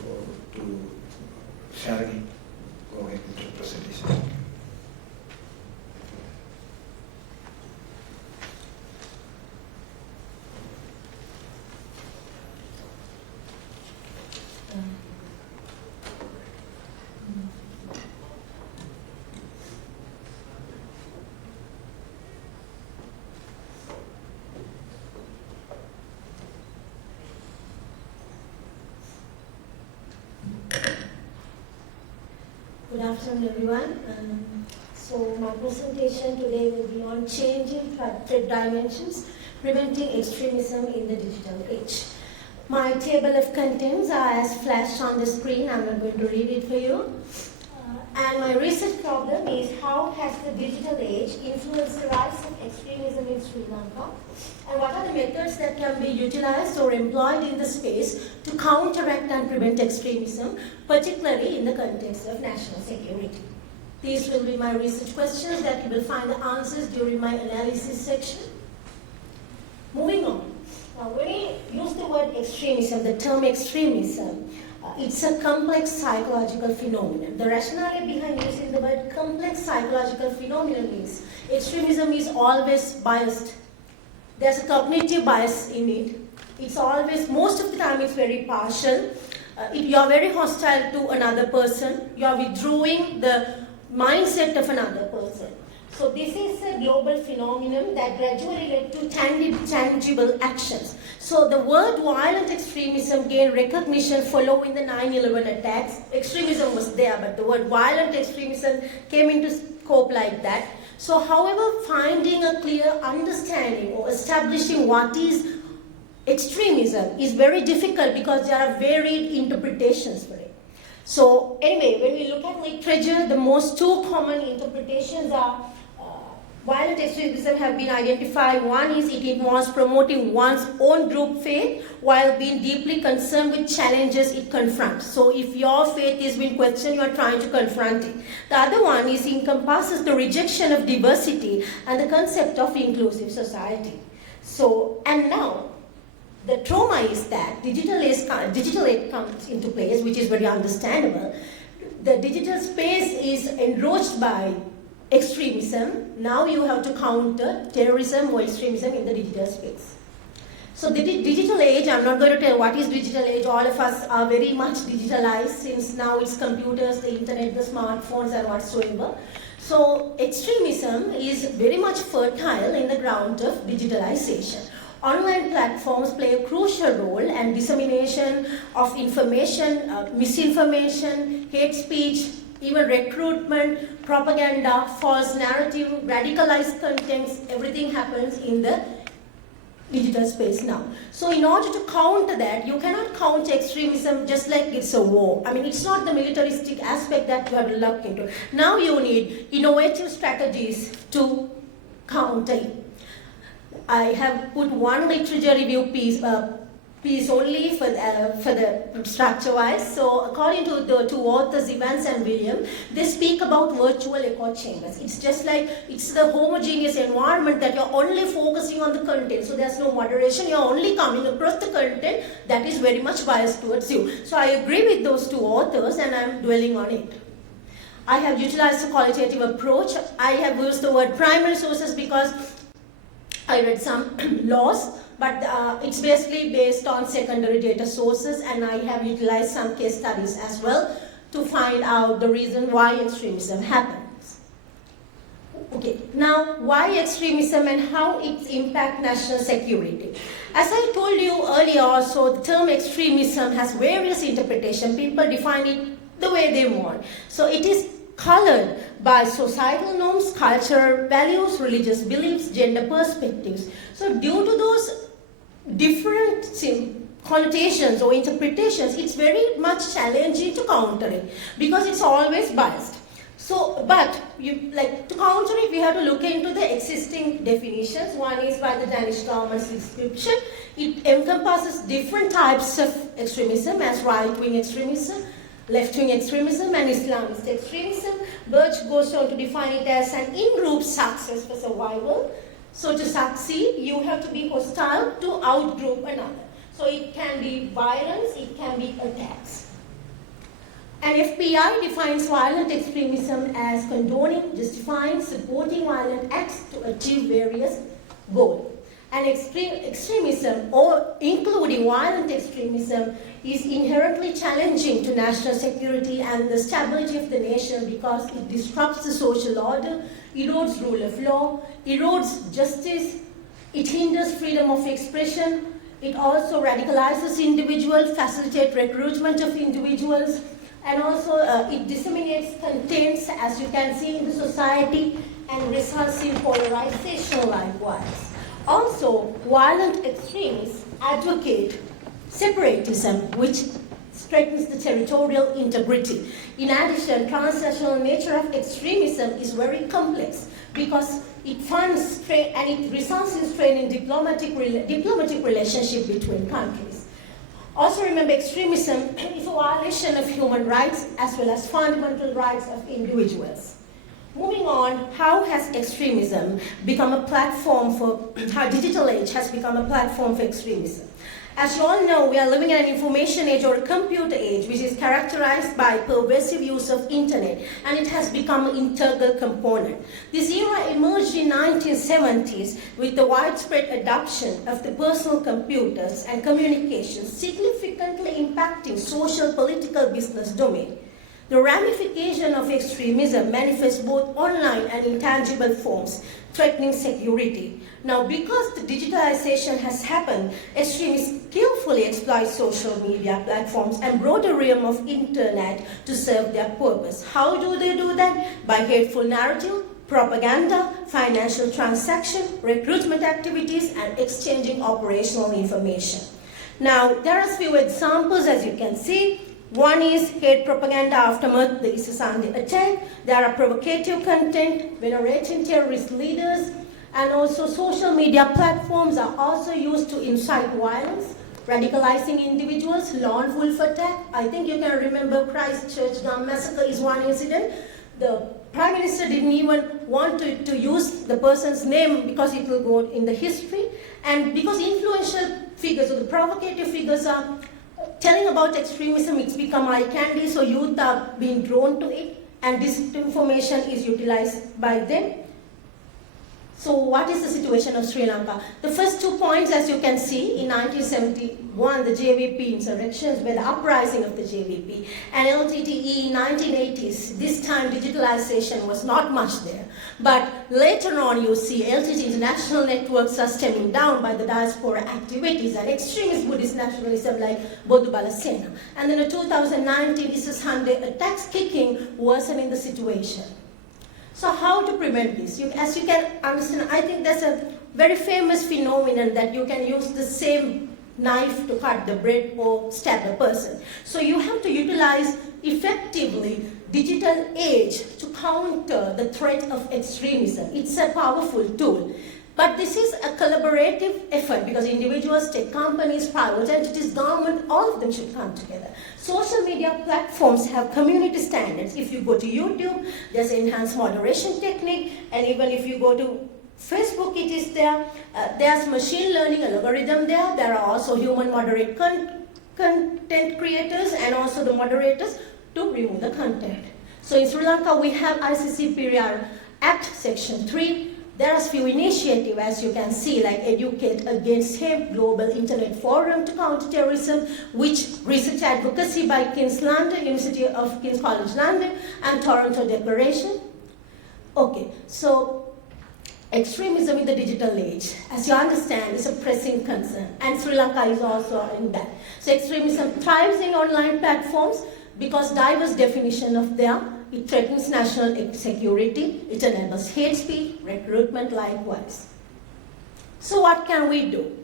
to Shalini. Go ahead with your presentation. Good afternoon, everyone. So my presentation today will be on changing threat dimensions, preventing extremism in the digital age. My table of contents are as flashed on the screen. I'm not going to read it for you. And my research problem is how has the digital age influenced the rise of extremism in Sri Lanka, and what are the methods that can be utilized or employed in the space to counteract and prevent extremism, particularly in the context of national security. These will be my research questions that you will find the answers during my analysis section. Moving on. Now, when we use the word extremism, the term extremism, it's a complex psychological phenomenon. The rationale behind using the word complex psychological phenomenon is extremism is always biased. There's a cognitive bias in it. It's always, most of the time it's very partial. If you are very hostile to another person, you are withdrawing the mindset of another person. So this is a global phenomenon that gradually led to tangible actions. So the word violent extremism gained recognition following the 9/11 attacks. Extremism was there, but the word violent extremism came into scope like that. So however, finding a clear understanding or establishing what is extremism is very difficult because there are varied interpretations for it. So anyway, when we look at literature, the most two common interpretations are violent extremism have been identified. One is it involves promoting one's own group faith while being deeply concerned with challenges it confronts. So if your faith is being questioned, you are trying to confront it. The other one is encompasses the rejection of diversity and the concept of inclusive society. So, and now, the trauma is that digital age comes into place, which is very understandable. The digital space is enriched by extremism. Now you have to counter terrorism or extremism in the digital space. So the digital age, I'm not going to tell what is digital age. All of us are very much digitalized since now it's computers, the internet, the smartphones and whatsoever. So extremism is very much fertile in the ground of digitalization. Online platforms play a crucial role, and dissemination of information, misinformation, hate speech, even recruitment, propaganda, false narrative, radicalized contents, everything happens in the digital space now. So in order to counter that, you cannot counter extremism just like it's a war. I mean, it's not the militaristic aspect that you have to look into. Now you need innovative strategies to counter it. I have put one literature review piece, piece only for the structure-wise. So according to the two authors, Evans and William, they speak about virtual echo chambers. It's just like, it's the homogeneous environment that you're only focusing on the content. So there's no moderation, you're only coming across the content that is very much biased towards you. So I agree with those two authors and I'm dwelling on it. I have utilized a qualitative approach. I have used the word primary sources because I read some laws, but it's basically based on secondary data sources, and I have utilized some case studies as well to find out the reason why extremism happens. Okay, now why extremism and how it impacts national security. As I told you earlier also, the term extremism has various interpretations. People define it the way they want. So it is colored by societal norms, cultural values, religious beliefs, gender perspectives. So due to those different connotations or interpretations, it's very much challenging to counter it because it's always biased. So, but to counter it, we have to look into the existing definitions. One is by the Danish government's description. It encompasses different types of extremism as right-wing extremism, left-wing extremism, and Islamist extremism. Birch goes on to define it as an in-group success for survival. So to succeed, you have to be hostile to out-group another. So it can be violence, it can be attacks. And FPI defines violent extremism as condoning, justifying, supporting violent acts to achieve various goals. And extremism, or including violent extremism, is inherently challenging to national security and the stability of the nation because it disrupts the social order, erodes rule of law, erodes justice, it hinders freedom of expression, it also radicalizes individuals, facilitates recruitment of individuals, and also it disseminates contents, as you can see in the society, and results in polarization likewise. Also, violent extremists advocate separatism, which threatens the territorial integrity. In addition, transnational nature of extremism is very complex because it funds and it results in strain in diplomatic relationship between countries. Also remember, extremism is a violation of human rights as well as fundamental rights of individuals. Moving on, how has extremism become a platform for, how digital age has become a platform for extremism? As you all know, we are living in an information age or a computer age, which is characterized by pervasive use of internet, and it has become an integral component. This era emerged in 1970s with the widespread adoption of the personal computers and communications, significantly impacting social, political, business domain. The ramification of extremism manifests both online and intangible forms, threatening security. Now, because the digitalization has happened, extremists skillfully exploit social media platforms and broader realm of internet to serve their purpose. How do they do that? By hateful narrative, propaganda, financial transaction, recruitment activities, and exchanging operational information. Now, there are a few examples, as you can see. One is hate propaganda aftermath, the Easter Sunday attack. There are provocative content, venerating terrorist leaders, and also social media platforms are also used to incite violence, radicalizing individuals, lone wolf attack. I think you can remember Christchurch gun massacre is one incident. The Prime Minister didn't even want to use the person's name because it will go in the history. And because influential figures or the provocative figures are telling about extremism, it's become eye candy, so youth are being drawn to it, and disinformation is utilized by them. So what is the situation of Sri Lanka? The first 2 points, as you can see, in 1971, the JVP insurrections were the uprising of the JVP, and LTTE in 1980s, this time digitalization was not much there. But later on you see LTTE international networks are stemming down by the diaspora activities and extremist Buddhist nationalism like Bodhu Balasena. And then in 2019, Easter Sunday attacks kicking, worsening the situation. So how to prevent this? As you can understand, I think there's a very famous phenomenon that you can use the same knife to cut the bread or stab a person. So you have to utilize effectively digital age to counter the threat of extremism. It's a powerful tool. But this is a collaborative effort because individuals, tech companies, private entities, government, all of them should come together. Social media platforms have community standards. If you go to YouTube, there's enhanced moderation technique, and even if you go to Facebook, it is there. There's machine learning algorithm there. There are also human moderate content creators and also the moderators to remove the content. So in Sri Lanka, we have ICCPR Act Section 3. There are few initiatives, as you can see, like Educate Against Hate, Global Internet Forum to Counter Terrorism, which research advocacy by King's London, University of King's College London, and Toronto Declaration. Okay, so extremism in the digital age, as you understand, is a pressing concern, and Sri Lanka is also in that. So extremism thrives in online platforms because diverse definition of them. It threatens national security, it enables hate speech, recruitment likewise. So what can we do?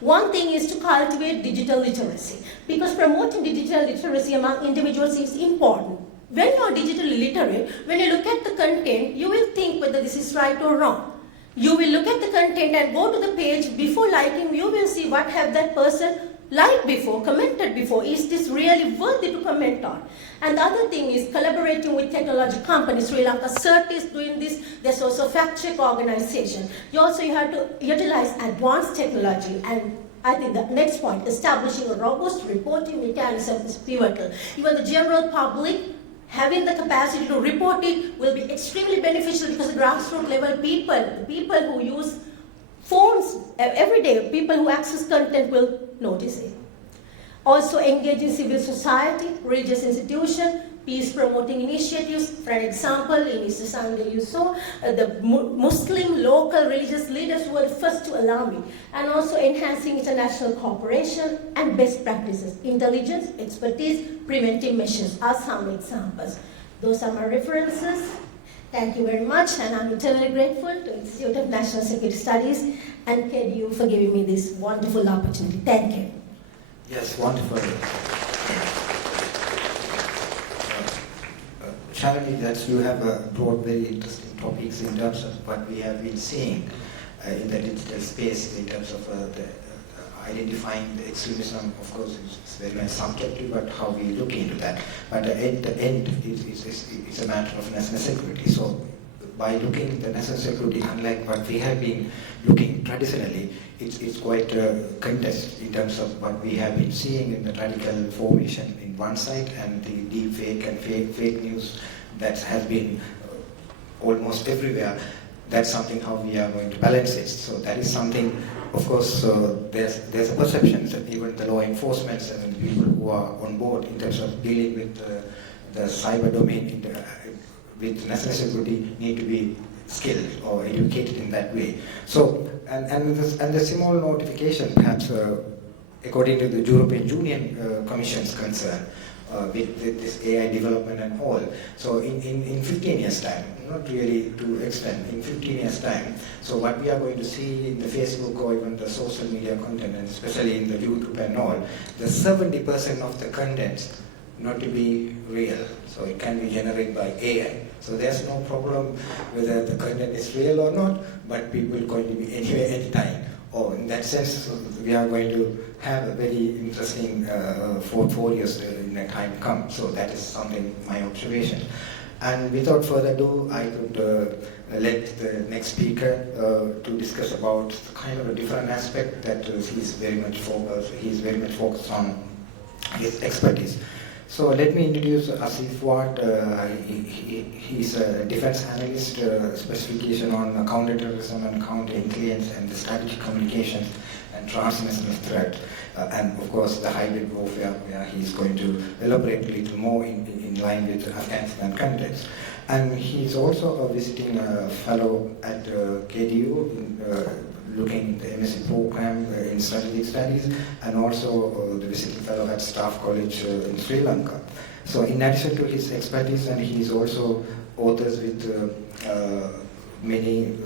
One thing is to cultivate digital literacy, because promoting digital literacy among individuals is important. When you are digitally literate, when you look at the content, you will think whether this is right or wrong. You will look at the content and go to the page before liking, you will see what have that person liked before, commented before. Is this really worthy to comment on? And the other thing is collaborating with technology companies. Sri Lanka CERT is doing this. There's also fact-check organization. You have to utilize advanced technology. And I think the next point, establishing a robust reporting mechanism is pivotal. Even the general public having the capacity to report it will be extremely beneficial because the grassroots level people, the people who use phones every day, people who access content will notice it. Also engaging civil society, religious institutions, peace-promoting initiatives. For example, in Easter Sunday you saw the Muslim local religious leaders were the first to alarm it. And also enhancing international cooperation and best practices. Intelligence, expertise, preventive measures are some examples. Those are my references. Thank you very much, and I'm eternally grateful to Institute of National Security Studies and KDU for giving me this wonderful opportunity. Thank you. Yes, wonderful. Shalini, that you have brought very interesting topics in terms of what we have been seeing in the digital space in terms of identifying the extremism. Of course, it's very much subjective, but how we look into that. But at the end, it's a matter of national security. So by looking at the national security, unlike what we have been looking traditionally, it's quite a contest in terms of what we have been seeing in the radical formation in one side and the deep fake and fake news that has been almost everywhere. That's something how we are going to balance it. So that is something, of course, there's a perception that even the law enforcement and people who are on board in terms of dealing with the cyber domain with national security need to be skilled or educated in that way. So, and the small notification, perhaps according to the European Union Commission's concern with this AI development and all. So in 15 years' time, not really to extend, in 15 years' time, so what we are going to see in the Facebook or even the social media content, and especially in the YouTube and all, the 70% of the content not to be real. So it can be generated by AI. So there's no problem whether the content is real or not, but people are going to be anywhere, anytime. Or in that sense, we are going to have a very interesting 4 years in the time come. So that is something, my observation. And without further ado, I could let the next speaker to discuss about kind of a different aspect that he's very much focused on his expertise. So let me introduce Fuard. He's a defense analyst, specification on counterterrorism and counterintelligence and the strategic communications and transnational threat. And of course the hybrid warfare, where he's going to elaborate a little more in line with the Afghanistan context. And he's also a visiting fellow at KDU, looking at the MSc program in strategic studies, and also the visiting fellow at Staff College in Sri Lanka. So in addition to his expertise, and he is also authors with many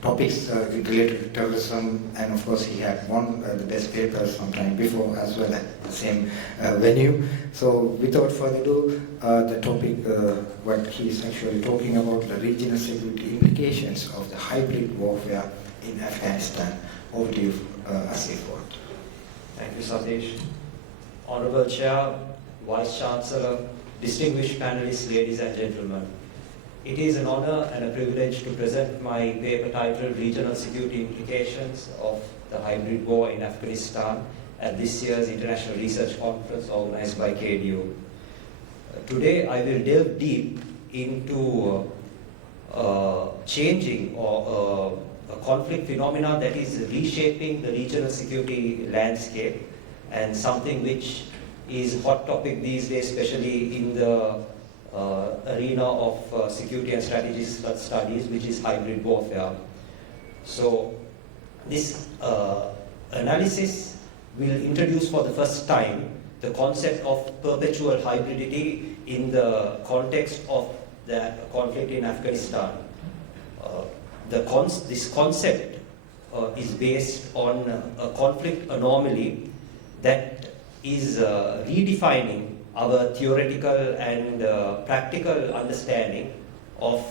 topics related to terrorism, and of course he had won the best paper some time before as well at the same venue. So without further ado, the topic, what he is actually talking about, the regional security implications of the hybrid warfare in Afghanistan. Over to you, Fuard. Thank you, Satheesh. Honorable Chair, Vice Chancellor, distinguished panelists, ladies and gentlemen. It is an honor and a privilege to present my paper titled Regional Security Implications of the Hybrid War in Afghanistan at this year's International Research Conference organized by KDU. Today I will delve deep into changing or a conflict phenomena that is reshaping the regional security landscape, and something which is a hot topic these days, especially in the arena of security and strategy studies, which is hybrid warfare. So this analysis will introduce for the first time the concept of perpetual hybridity in the context of the conflict in Afghanistan. This concept is based on a conflict anomaly that is redefining our theoretical and practical understanding of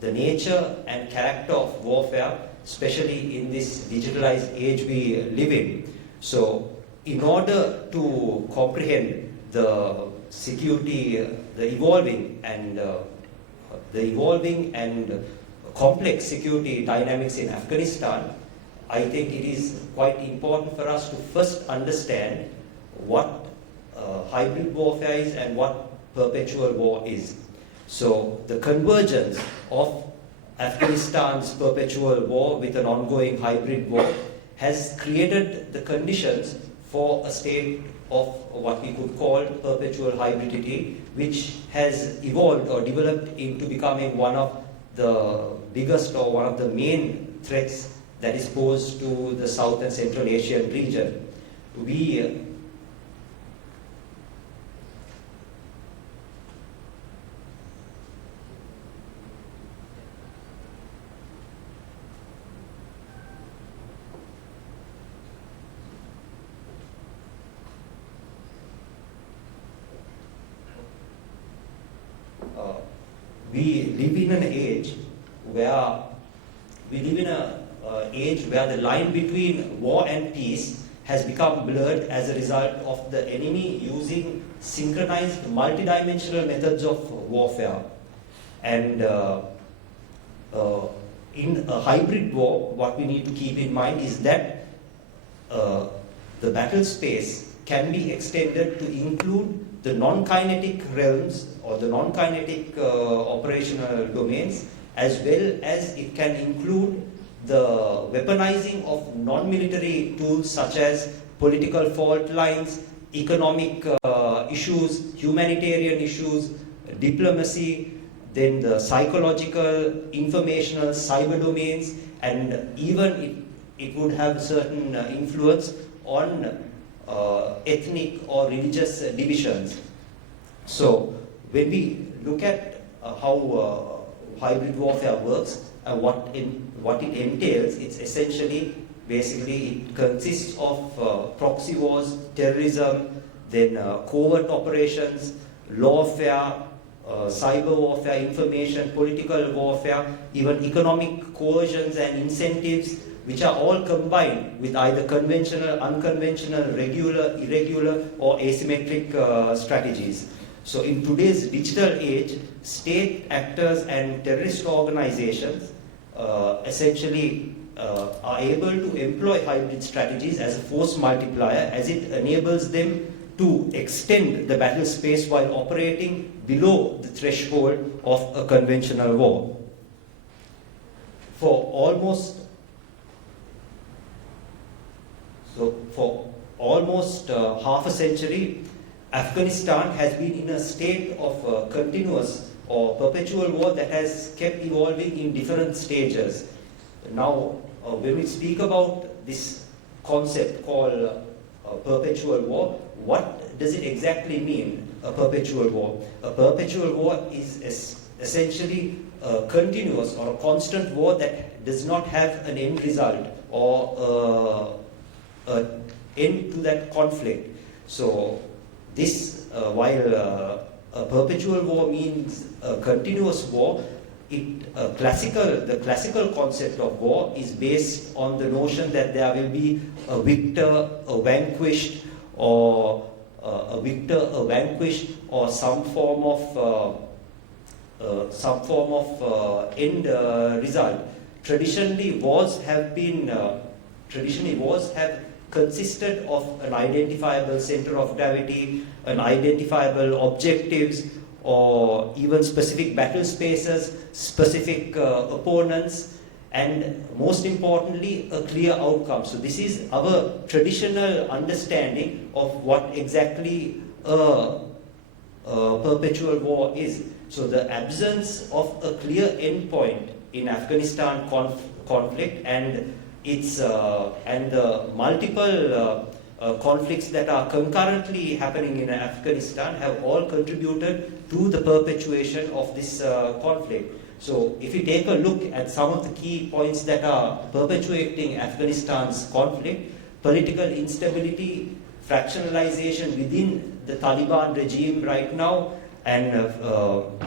the nature and character of warfare, especially in this digitalized age we live in. So, in order to comprehend the security, the evolving and complex security dynamics in Afghanistan, I think it is quite important for us to first understand what hybrid warfare is and what perpetual war is. So the convergence of Afghanistan's perpetual war with an ongoing hybrid war has created the conditions for a state of what we could call perpetual hybridity, which has evolved or developed into becoming one of the biggest or one of the main threats that is posed to the South and Central Asian region. We live in an age where the line between war and peace has become blurred as a result of the enemy using synchronized multidimensional methods of warfare. And in a hybrid war, what we need to keep in mind is that the battle space can be extended to include the non-kinetic realms or the non-kinetic operational domains, as well as it can include the weaponizing of non-military tools such as political fault lines, economic issues, humanitarian issues, diplomacy, then the psychological, informational, cyber domains, and even it would have certain influence on ethnic or religious divisions. So when we look at how hybrid warfare works and what it entails, it's essentially, basically, it consists of proxy wars, terrorism, then covert operations, lawfare, cyber warfare, information, political warfare, even economic coercions and incentives, which are all combined with either conventional, unconventional, regular, irregular, or asymmetric strategies. So in today's digital age, state actors and terrorist organizations essentially are able to employ hybrid strategies as a force multiplier, as it enables them to extend the battle space while operating below the threshold of a conventional war. For almost half a century, Afghanistan has been in a state of continuous or perpetual war that has kept evolving in different stages. Now, when we speak about this concept called perpetual war, what does it exactly mean, a perpetual war? A perpetual war is essentially a continuous or a constant war that does not have an end result or an end to that conflict. So this, while a perpetual war means a continuous war, the classical concept of war is based on the notion that there will be a victor, a vanquished, or some form of end result. Traditionally, wars have consisted of an identifiable center of gravity, an identifiable objectives, or even specific battle spaces, specific opponents, and most importantly, a clear outcome. So this is our traditional understanding of what exactly a perpetual war is. So the absence of a clear endpoint in Afghanistan conflict and the multiple conflicts that are concurrently happening in Afghanistan have all contributed to the perpetuation of this conflict. So if you take a look at some of the key points that are perpetuating Afghanistan's conflict: political instability, fractionalization within the Taliban regime right now, and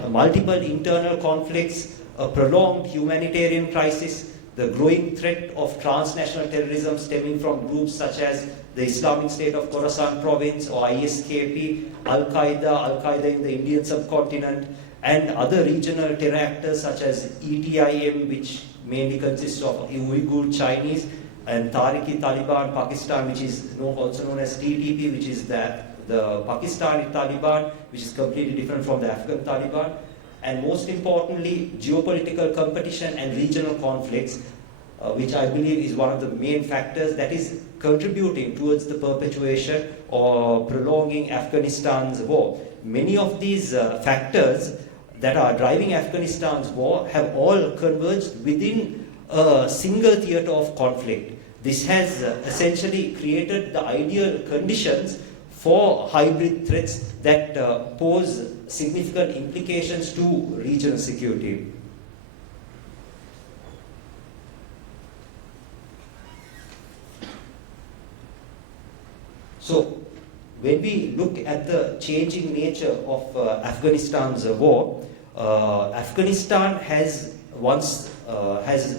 multiple internal conflicts, a prolonged humanitarian crisis, the growing threat of transnational terrorism stemming from groups such as the Islamic State of Khorasan province or ISKP, Al-Qaeda in the Indian subcontinent, and other regional terror actors such as ETIM, which mainly consists of Uyghur Chinese, and Tariq-i-Taliban Pakistan, which is also known as TTP, which is the Pakistani Taliban, which is completely different from the Afghan Taliban. And most importantly, geopolitical competition and regional conflicts, which I believe is one of the main factors that is contributing towards the perpetuation or prolonging Afghanistan's war. Many of these factors that are driving Afghanistan's war have all converged within a single theater of conflict. This has essentially created the ideal conditions for hybrid threats that pose significant implications to regional security. So, when we look at the changing nature of Afghanistan's war, Afghanistan has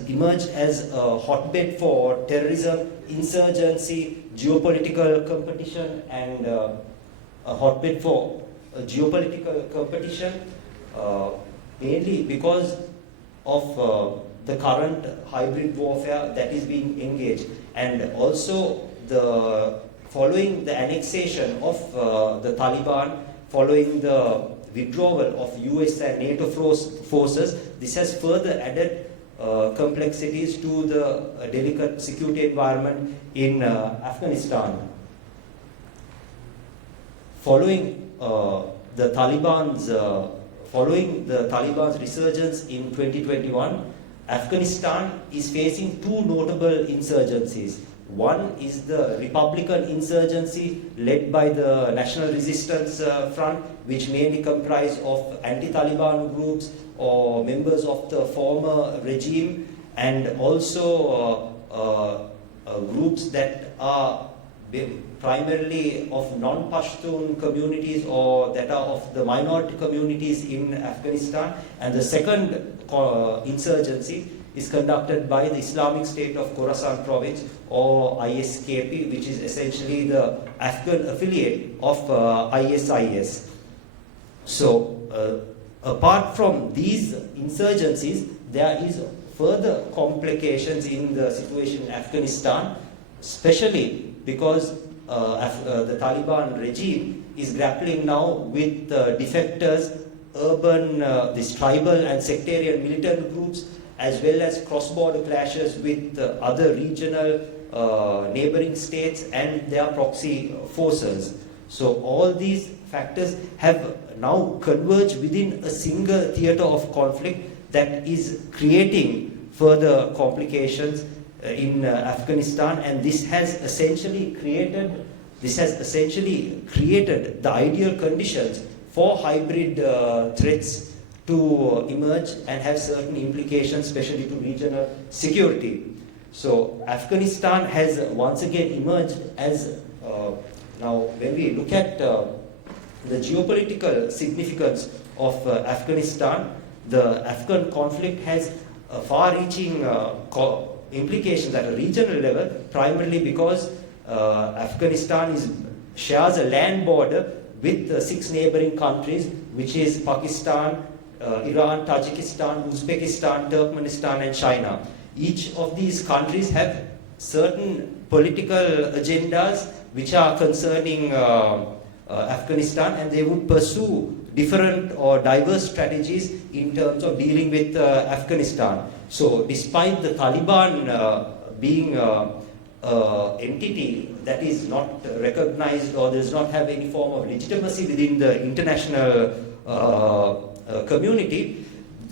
emerged as a hotbed for terrorism, insurgency, geopolitical competition, and a hotbed for geopolitical competition, mainly because of the current hybrid warfare that is being engaged, and also following the annexation of the Taliban, following the withdrawal of US and NATO forces, this has further added complexities to the delicate security environment in Afghanistan. Following the Taliban's resurgence in 2021, Afghanistan is facing two notable insurgencies. One is the Republican insurgency led by the National Resistance Front, which mainly comprise of anti-Taliban groups or members of the former regime, and also groups that are primarily of non-Pashtun communities or that are of the minority communities in Afghanistan. And the second insurgency is conducted by the Islamic State of Khorasan province, or ISKP, which is essentially the Afghan affiliate of ISIS. So, apart from these insurgencies, there is further complications in the situation in Afghanistan, especially because the Taliban regime is grappling now with defectors, urban, these tribal and sectarian militant groups, as well as cross-border clashes with other regional neighboring states and their proxy forces. So all these factors have now converged within a single theater of conflict that is creating further complications in Afghanistan, and this has essentially created the ideal conditions for hybrid threats to emerge and have certain implications, especially to regional security. So Afghanistan has once again emerged as, now when we look at the geopolitical significance of Afghanistan, the Afghan conflict has far-reaching implications at a regional level, primarily because Afghanistan shares a land border with 6 neighboring countries, which is Pakistan, Iran, Tajikistan, Uzbekistan, Turkmenistan, and China. Each of these countries have certain political agendas which are concerning Afghanistan, and they would pursue different or diverse strategies in terms of dealing with Afghanistan. So despite the Taliban being an entity that is not recognized or does not have any form of legitimacy within the international community,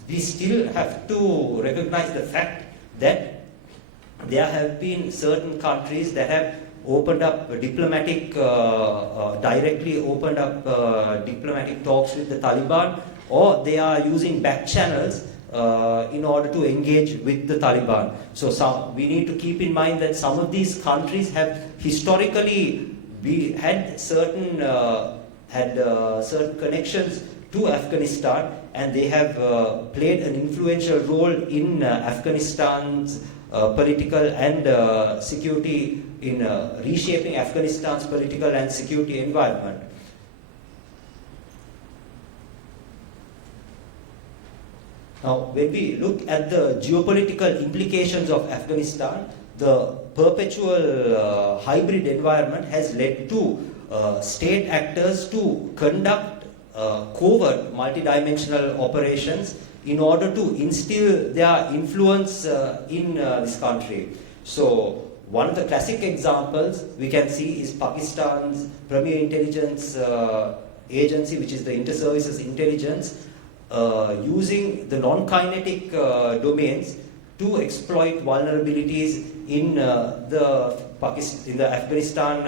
we still have to recognize the fact that there have been certain countries that have opened up diplomatic, directly opened up diplomatic talks with the Taliban, or they are using back channels in order to engage with the Taliban. So we need to keep in mind that some of these countries have historically had certain connections to Afghanistan, and they have played an influential role in Afghanistan's political and security, in reshaping Afghanistan's political and security environment. Now, when we look at the geopolitical implications of Afghanistan, the perpetual hybrid environment has led to state actors to conduct covert multidimensional operations in order to instill their influence in this country. So, one of the classic examples we can see is Pakistan's premier intelligence agency, which is the Inter-Services Intelligence, using the non-kinetic domains to exploit vulnerabilities in the Afghanistan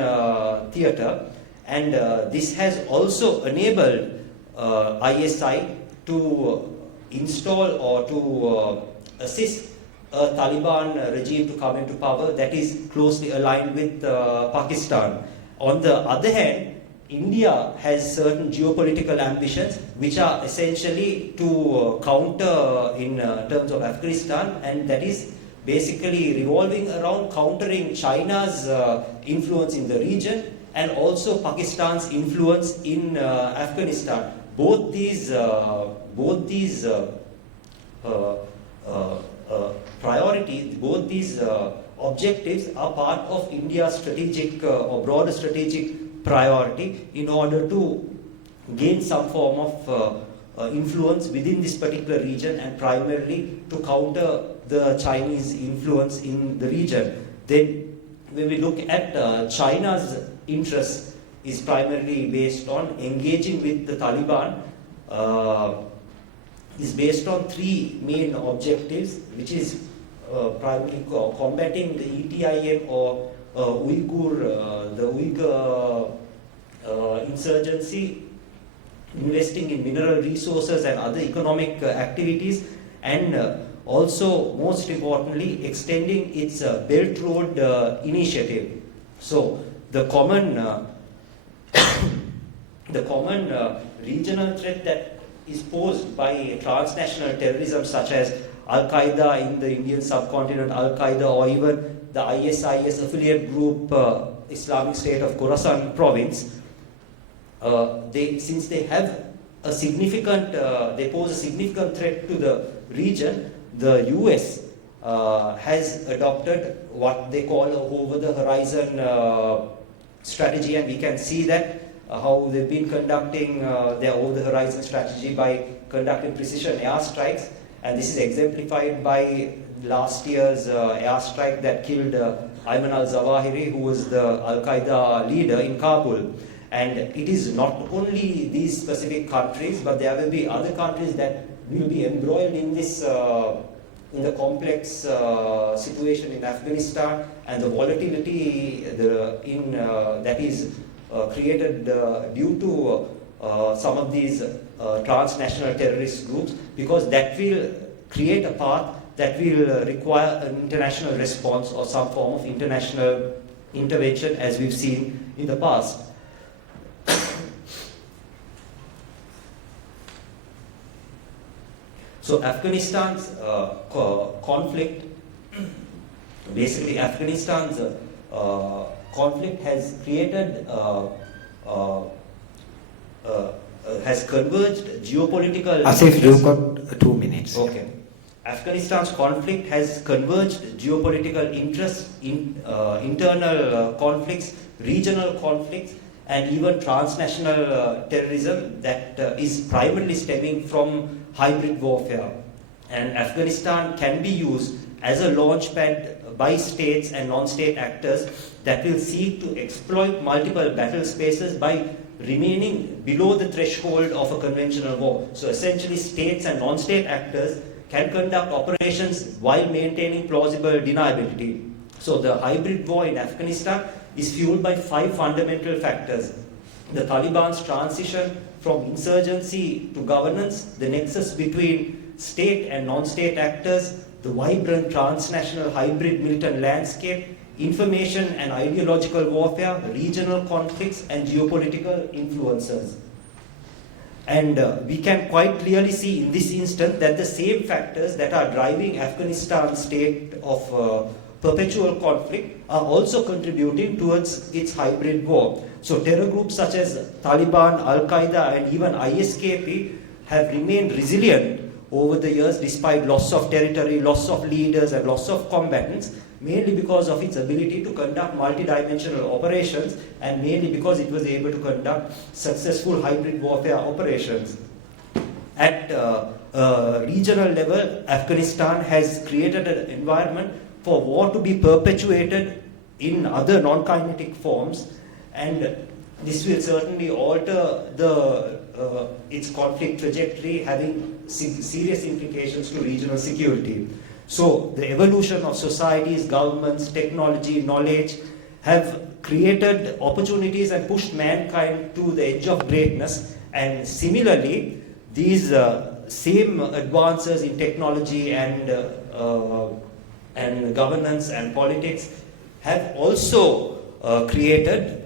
theater, and this has also enabled ISI to install or to assist a Taliban regime to come into power that is closely aligned with Pakistan. On the other hand, India has certain geopolitical ambitions which are essentially to counter in terms of Afghanistan, and that is basically revolving around countering China's influence in the region and also Pakistan's influence in Afghanistan. Both these priorities, both these objectives are part of India's strategic or broader strategic priority in order to gain some form of influence within this particular region, and primarily to counter the Chinese influence in the region. Then when we look at China's interest is primarily based on engaging with the Taliban, is based on 3 main objectives, which is primarily combating the ETIM or the Uyghur insurgency, investing in mineral resources and other economic activities, and also, most importantly, extending its Belt Road initiative. So, the common regional threat that is posed by transnational terrorism, such as Al-Qaeda in the Indian subcontinent, Al-Qaeda, or even the ISIS affiliate group, Islamic State of Khorasan province, since they have a significant, they pose a significant threat to the region, the US has adopted what they call a over-the-horizon strategy, and we can see that how they've been conducting their over-the-horizon strategy by conducting precision airstrikes, and this is exemplified by last year's airstrike that killed Ayman al-Zawahiri, who was the Al-Qaeda leader in Kabul. And it is not only these specific countries, but there will be other countries that will be embroiled in this in the complex situation in Afghanistan, and the volatility that is created due to some of these transnational terrorist groups, because that will create a path that will require an international response or some form of international intervention, as we've seen in the past. So Afghanistan's conflict, basically Afghanistan's conflict has created, has converged geopolitical... Asif, you've got 2 minutes. Okay. Afghanistan's conflict has converged geopolitical interests, internal conflicts, regional conflicts, and even transnational terrorism that is primarily stemming from hybrid warfare. And Afghanistan can be used as a launchpad by states and non-state actors that will seek to exploit multiple battle spaces by remaining below the threshold of a conventional war. So essentially, states and non-state actors can conduct operations while maintaining plausible deniability. So the hybrid war in Afghanistan is fueled by 5 fundamental factors: the Taliban's transition from insurgency to governance, the nexus between state and non-state actors, the vibrant transnational hybrid militant landscape, information and ideological warfare, regional conflicts, and geopolitical influences. And we can quite clearly see in this instance that the same factors that are driving Afghanistan's state of perpetual conflict are also contributing towards its hybrid war. So terror groups such as Taliban, Al-Qaeda, and even ISKP have remained resilient over the years despite loss of territory, loss of leaders, and loss of combatants, mainly because of its ability to conduct multidimensional operations and mainly because it was able to conduct successful hybrid warfare operations. At regional level, Afghanistan has created an environment for war to be perpetuated in other non-kinetic forms, and this will certainly alter its conflict trajectory, having serious implications to regional security. So the evolution of societies, governments, technology, knowledge have created opportunities and pushed mankind to the edge of greatness, and similarly these same advances in technology and governance and politics have also created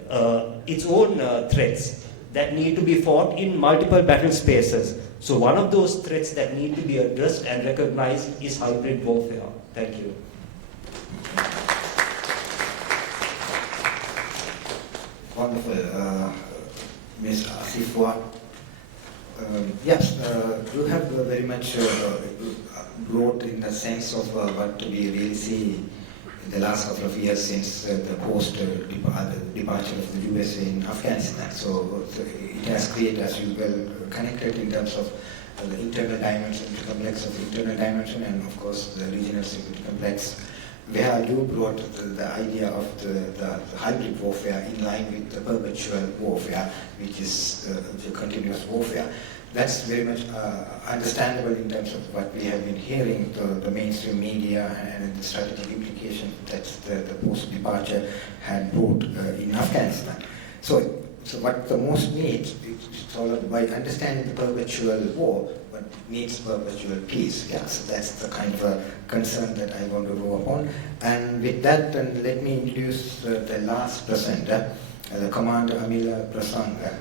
its own threats that need to be fought in multiple battle spaces. So one of those threats that need to be addressed and recognized is hybrid warfare. Thank you. Wonderful. Ms. Fuard. Yes, you have very much brought in the sense of what we really see in the last couple of years since the post-departure of the USA in Afghanistan. So it has created, as you well connected in terms of the internal dimension, the complex of the internal dimension, and of course the regional security complex, where you brought the idea of the hybrid warfare in line with the perpetual warfare, which is the continuous warfare. That's very much understandable in terms of what we have been hearing, the mainstream media and the strategic implication that the post-departure had brought in Afghanistan. So what the most needs, it's all by understanding the perpetual war, but needs perpetual peace. Yeah, so that's the kind of a concern that I want to go upon. And with that, let me introduce the last presenter, the Commander Amila Prasanga.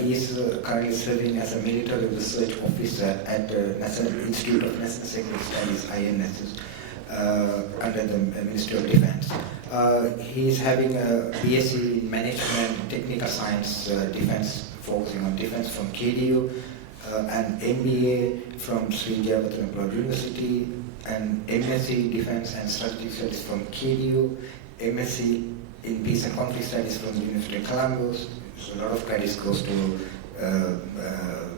He is currently serving as a military research officer at the National Institute of National Security Studies, INSS, under the Ministry of Defense. He is having a BSc in Management, Technical Science, Defense, focusing on defense from KDU, an MBA from Sri Jayawardenepura University, and MSc Defense and Strategic Studies from KDU, MSc in Peace and Conflict Studies from the University of Colombo. So a lot of credit goes to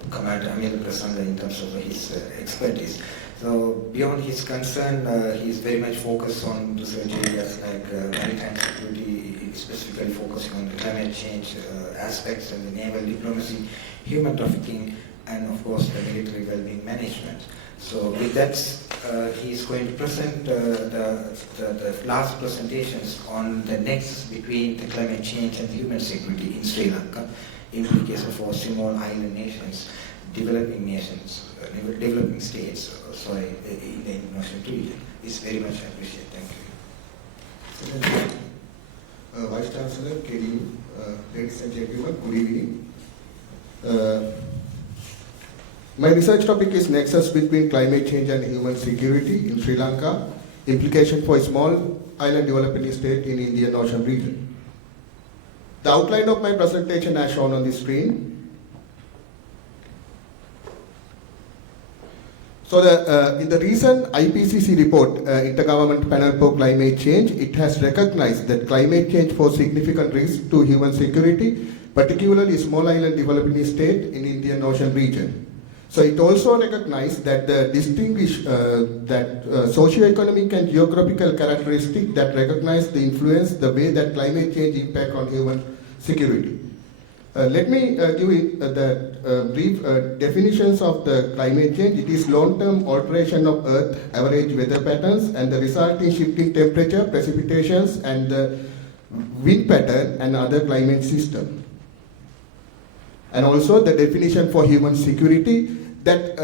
Commander Amila Prasanga in terms of his expertise. So beyond his concern, he is very much focused on research areas like maritime security, specifically focusing on the climate change aspects and the naval diplomacy, human trafficking, and of course the military well-being management. So with that, he is going to present the last presentations on the nexus between the climate change and human security in Sri Lanka, implication for small island nations, developing nations, developing states, in the international region. It's very much appreciated. Thank you. Vice Chancellor, KDU, ladies and gentlemen, good evening. My research topic is Nexus between climate change and human security in Sri Lanka, implication for a small island developing state in Indian Ocean region. The outline of my presentation as shown on the screen. So in the recent IPCC report, Intergovernmental Panel for Climate Change, it has recognized that climate change poses significant risk to human security, particularly small island developing state in Indian Ocean region. So it also recognized that the socio-economic and geographical characteristics that recognize the influence, the way that climate change impact on human security. Let me give you the brief definitions of the climate change. It is long-term alteration of Earth average weather patterns and the resulting shifting temperature, precipitations, and the wind pattern and other climate system. And also the definition for human security, that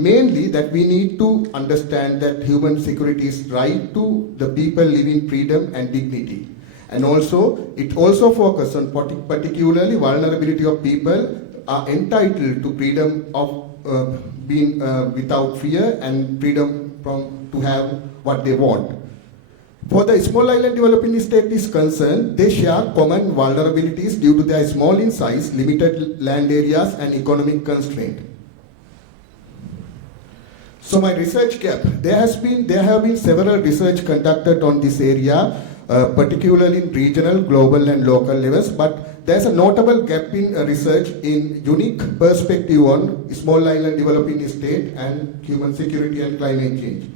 mainly that we need to understand that human security is right to the people living freedom and dignity. And also, it also focuses on particularly vulnerability of people are entitled to freedom of being without fear and freedom to have what they want. For the small island developing state is concerned, they share common vulnerabilities due to their small in size, limited land areas, and economic constraint. So my research gap, there have been several research conducted on this area, particularly in regional, global, and local levels, but there's a notable gap in research in unique perspective on small island developing state and human security and climate change.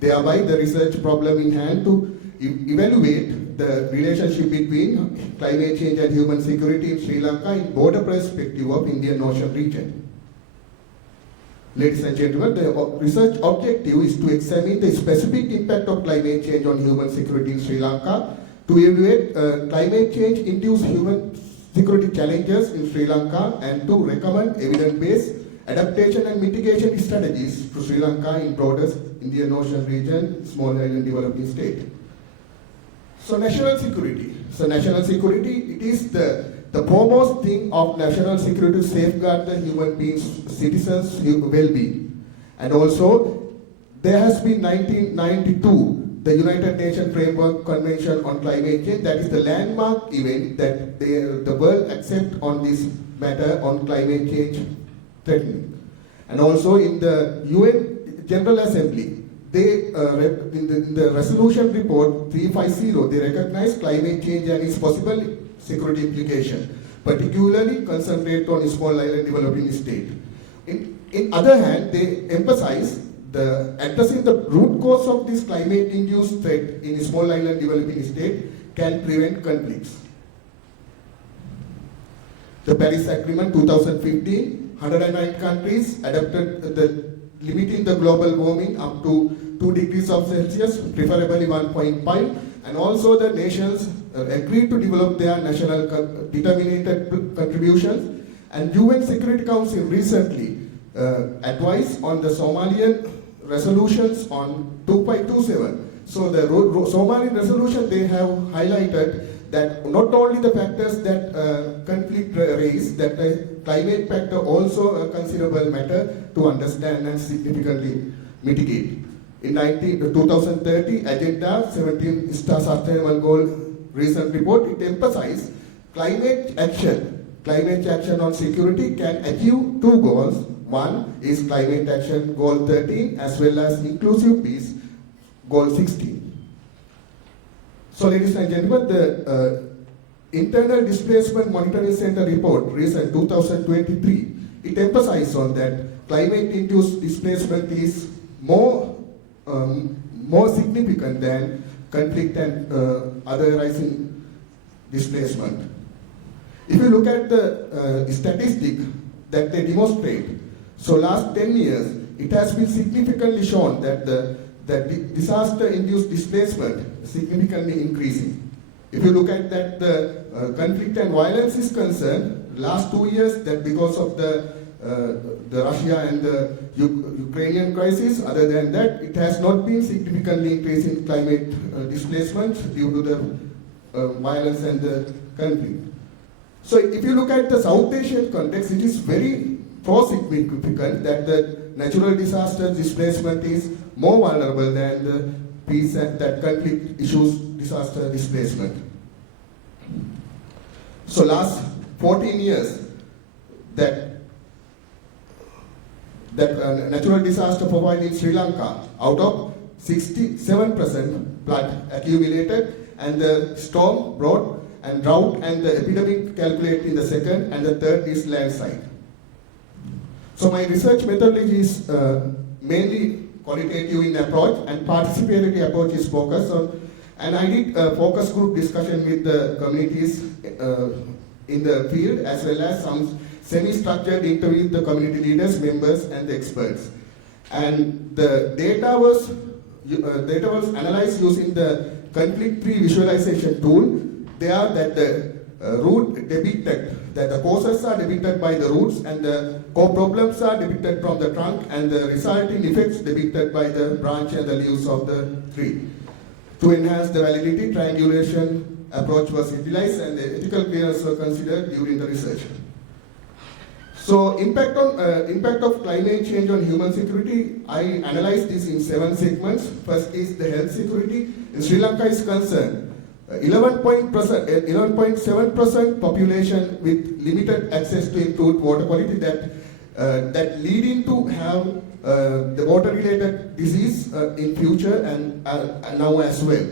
Thereby, the research problem in hand to evaluate the relationship between climate change and human security in Sri Lanka in broader perspective of Indian Ocean region. Ladies and gentlemen, the research objective is to examine the specific impact of climate change on human security in Sri Lanka, to evaluate climate change-induced human security challenges in Sri Lanka, and to recommend evidence-based adaptation and mitigation strategies to Sri Lanka in broader Indian Ocean region, small island developing state. So national security. So national security, it is the foremost thing of national security to safeguard the human beings, citizens' well-being. And also, there has been 1992, the United Nations Framework Convention on Climate Change, that is the landmark event that the world accept on this matter on climate change threatening. And also in the UN General Assembly, they, in the resolution report 350, they recognize climate change and its possible security implication, particularly concentrate on small island developing state. In other hand, they emphasize the addressing the root cause of this climate-induced threat in small island developing state can prevent conflicts. The Paris Agreement 2015, 109 countries adopted the limiting the global warming up to 2 degrees Celsius, preferably 1.5, and also the nations agreed to develop their national determined contributions, and UN Security Council recently advised on the Somalian resolutions on 2527. So the Somali resolution, they have highlighted that not only the factors that conflict raise, that the climate factor also a considerable matter to understand and significantly mitigate. In 2030 Agenda 17 Sustainable Goal recent report, it emphasized climate action on security can achieve 2 goals. One is climate action goal 13 as well as inclusive peace goal 16. So ladies and gentlemen, the Internal Displacement Monitoring Center report recent 2023, it emphasized on that climate-induced displacement is more significant than conflict and other rising displacement. If you look at the statistic that they demonstrate, so last 10 years, it has been significantly shown that the disaster-induced displacement significantly increasing. If you look at that, the conflict and violence is concerned, last 2 years, that because of the Russia and the Ukrainian crisis, other than that, it has not been significantly increasing climate displacement due to the violence and the conflict. So if you look at the South Asian context, it is very significant that the natural disaster displacement is more vulnerable than the peace and that conflict issues disaster displacement. So last 14 years that natural disaster provided in Sri Lanka, out of 67% flood accumulated, and the storm brought and drought and the epidemic calculated in the second, and the third is landslide. So my research methodology is mainly qualitative in approach, and participatory approach is focused on, and I did a focus group discussion with the communities in the field, as well as some semi-structured interview with the community leaders, members, and the experts. And the data was analyzed using the conflict-free visualization tool. There that the root depicted, that the causes are depicted by the roots, and the core problems are depicted from the trunk, and the resulting effects depicted by the branch and the leaves of the tree. To enhance the validity, triangulation approach was utilized, and the ethical clearance were considered during the research. So impact of climate change on human security, I analyzed this in 7 segments. First is the health security. In Sri Lanka is concerned, 11.7% population with limited access to improved water quality that leading to have the water-related disease in future and now as well.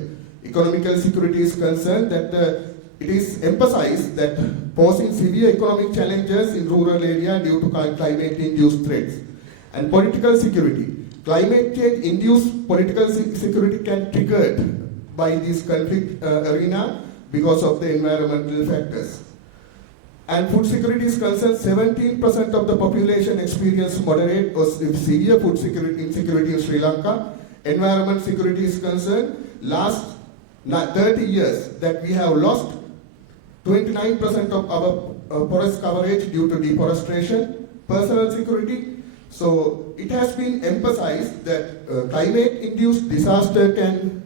Economical security is concerned that it is emphasized that posing severe economic challenges in rural area due to climate-induced threats. And political security, climate change-induced political security can triggered by this conflict arena because of the environmental factors. And food security is concerned, 17% of the population experience moderate or severe food security insecurity in Sri Lanka. Environment security is concerned, last 30 years that we have lost 29% of our forest coverage due to deforestation. Personal security, so it has been emphasized that climate-induced disaster can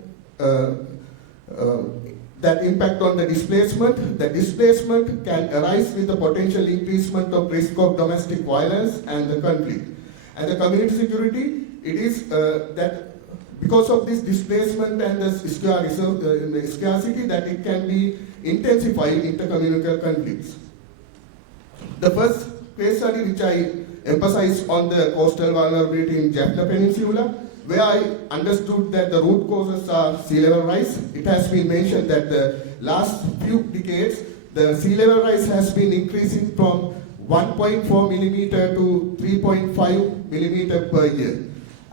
that impact on the displacement. The displacement can arise with the potential increasement of risk of domestic violence and the conflict. And the community security, it is that because of this displacement and the scarcity, that it can be intensified intercommunal conflicts. The first case study which I emphasize on the coastal vulnerability in Jaffna Peninsula, where I understood that the root causes are sea level rise. It has been mentioned that the last few decades, the sea level rise has been increasing from 1.4 millimeter to 3.5 millimeter per year.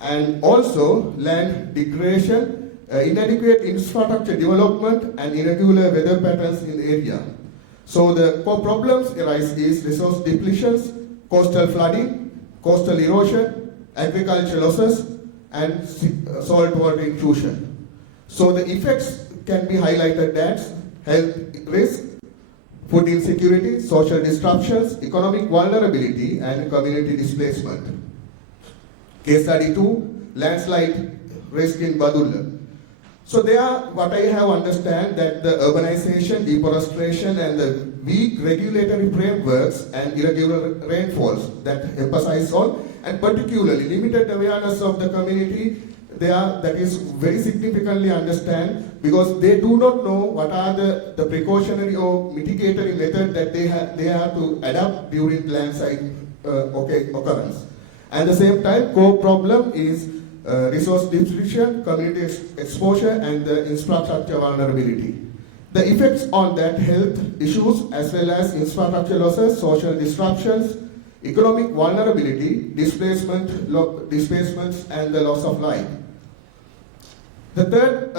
And also land degradation, inadequate infrastructure development, and irregular weather patterns in the area. So the core problems arise is resource depletions, coastal flooding, coastal erosion, agricultural losses, and saltwater intrusion. So the effects can be highlighted as health risk, food insecurity, social disruptions, economic vulnerability, and community displacement. Case study 2, landslide risk in Badulla. So there, what I have understand that the urbanization, deforestation, and the weak regulatory frameworks and irregular rainfalls that emphasize on, and particularly limited awareness of the community, that is very significantly understand, because they do not know what are the precautionary or mitigatory method that they have to adapt during landslide occurrence. At the same time, core problem is resource depletion, community exposure, and the infrastructure vulnerability. The effects on that health issues as well as infrastructure losses, social disruptions, economic vulnerability, displacements, and the loss of life. The third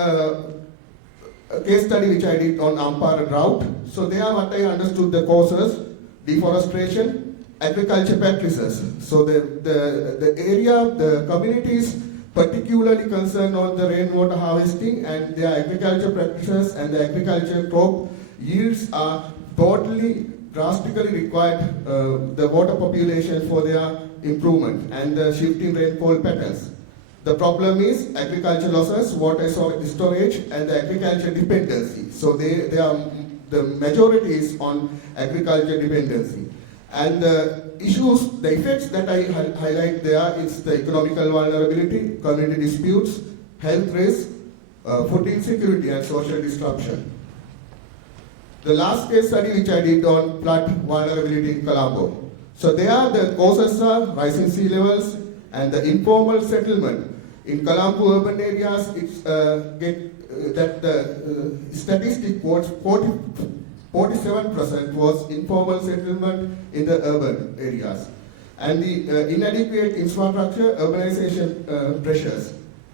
case study which I did on Ampara drought. So there what I understood the causes, deforestation, agriculture practices. So the area, the communities particularly concerned on the rainwater harvesting, and their agriculture practices and the agriculture crop yields are totally drastically required the water population for their improvement and the shifting rainfall patterns. The problem is agriculture losses, water storage, and the agriculture dependency. So the majority is on agriculture dependency. And the effects that I highlight there is the economical vulnerability, community disputes, health risk, food insecurity and social disruption. The last case study which I did on flood vulnerability in Colombo. So there the causes are rising sea levels and the informal settlement. In Colombo urban areas, it's that the statistic was 47% was informal settlement in the urban areas. And the inadequate infrastructure, urbanization pressures.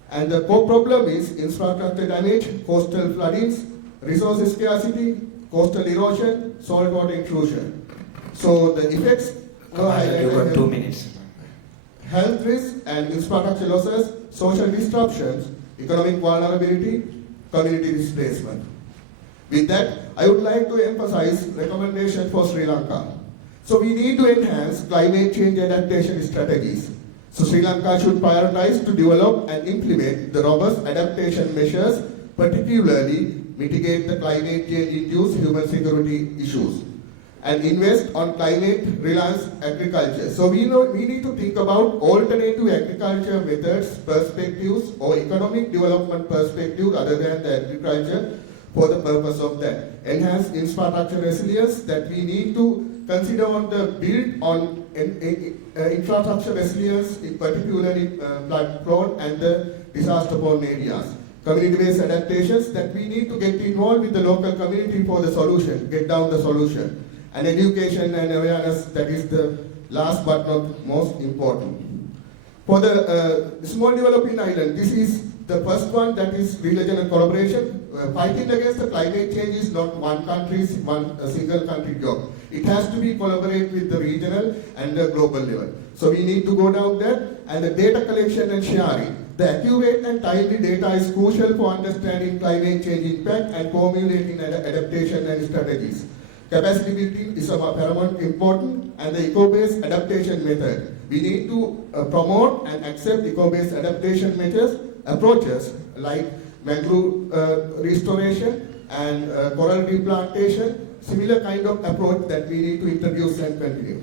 And the core problem is infrastructure damage, coastal floodings, resource scarcity, coastal erosion, saltwater intrusion. So the effects were highlighted. You got 2 minutes. Health risks and infrastructure losses, social disruptions, economic vulnerability, community displacement. With that, I would like to emphasize recommendation for Sri Lanka. So we need to enhance climate change adaptation strategies. So Sri Lanka should prioritize to develop and implement the robust adaptation measures, particularly mitigate the climate change-induced human security issues, and invest on climate-reliant agriculture. So we need to think about alternative agriculture methods, perspectives, or economic development perspectives other than the agriculture for the purpose of that. Enhance infrastructure resilience, that we need to consider on the build on infrastructure resilience, particularly flood-prone and the disaster-prone areas. Community-based adaptations, that we need to get involved with the local community for the solution, get down the solution. And education and awareness, that is the last but not most important. For the small developing island, this is the first one, that is regional collaboration. Fighting against the climate change is not one country's single country job. It has to be collaborate with the regional and the global level. So we need to go down there, and the data collection and sharing. The accurate and timely data is crucial for understanding climate change impact and formulating adaptation and strategies. Capacity building is of paramount importance, and the eco-based adaptation method. We need to promote and accept eco-based adaptation approaches like mangrove restoration and coral replantation, similar kind of approach that we need to introduce and continue.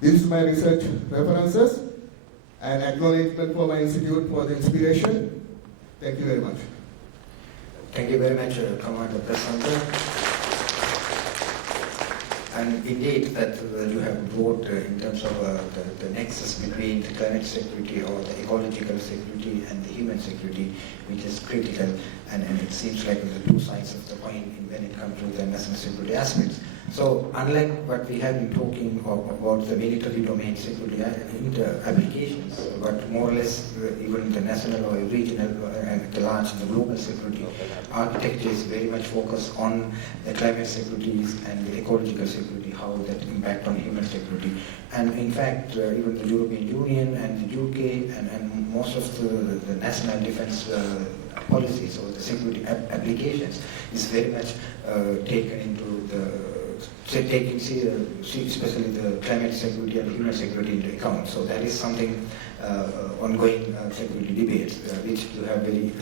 This is my research references and acknowledgement for my institute for the inspiration. Thank you very much. Thank you very much, Commander Prasanga. And indeed, that you have brought in terms of the nexus between the climate security or the ecological security and the human security, which is critical, and it seems like the two sides of the coin when it comes to the national security aspects. So, unlike what we have been talking about the military domain security applications, but more or less even the national or regional and the large the global security architecture is very much focused on the climate securities and the ecological security, how that impact on human security. And in fact, even the European Union and the UK and most of the national defense policies or the security applications is very much taken into the taking especially the climate security and human security into account. So that is something ongoing security debates, which you have very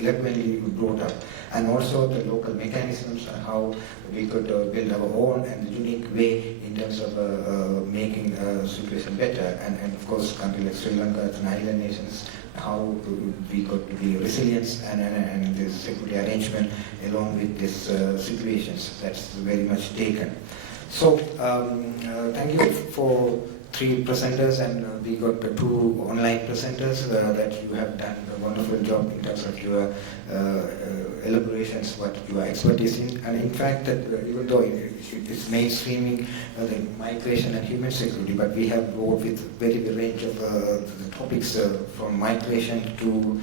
eloquently brought up. And also the local mechanisms and how we could build our own and unique way in terms of making the situation better. And of course, countries like Sri Lanka and island nations, how we could be resilient and this security arrangement along with these situations. That's very much taken. So thank you for 3 presenters, and we got 2 online presenters that you have done a wonderful job in terms of your elaborations, what your expertise in. And in fact, that even though it's mainstreaming the migration and human security, but we have worked with very range of the topics from migration to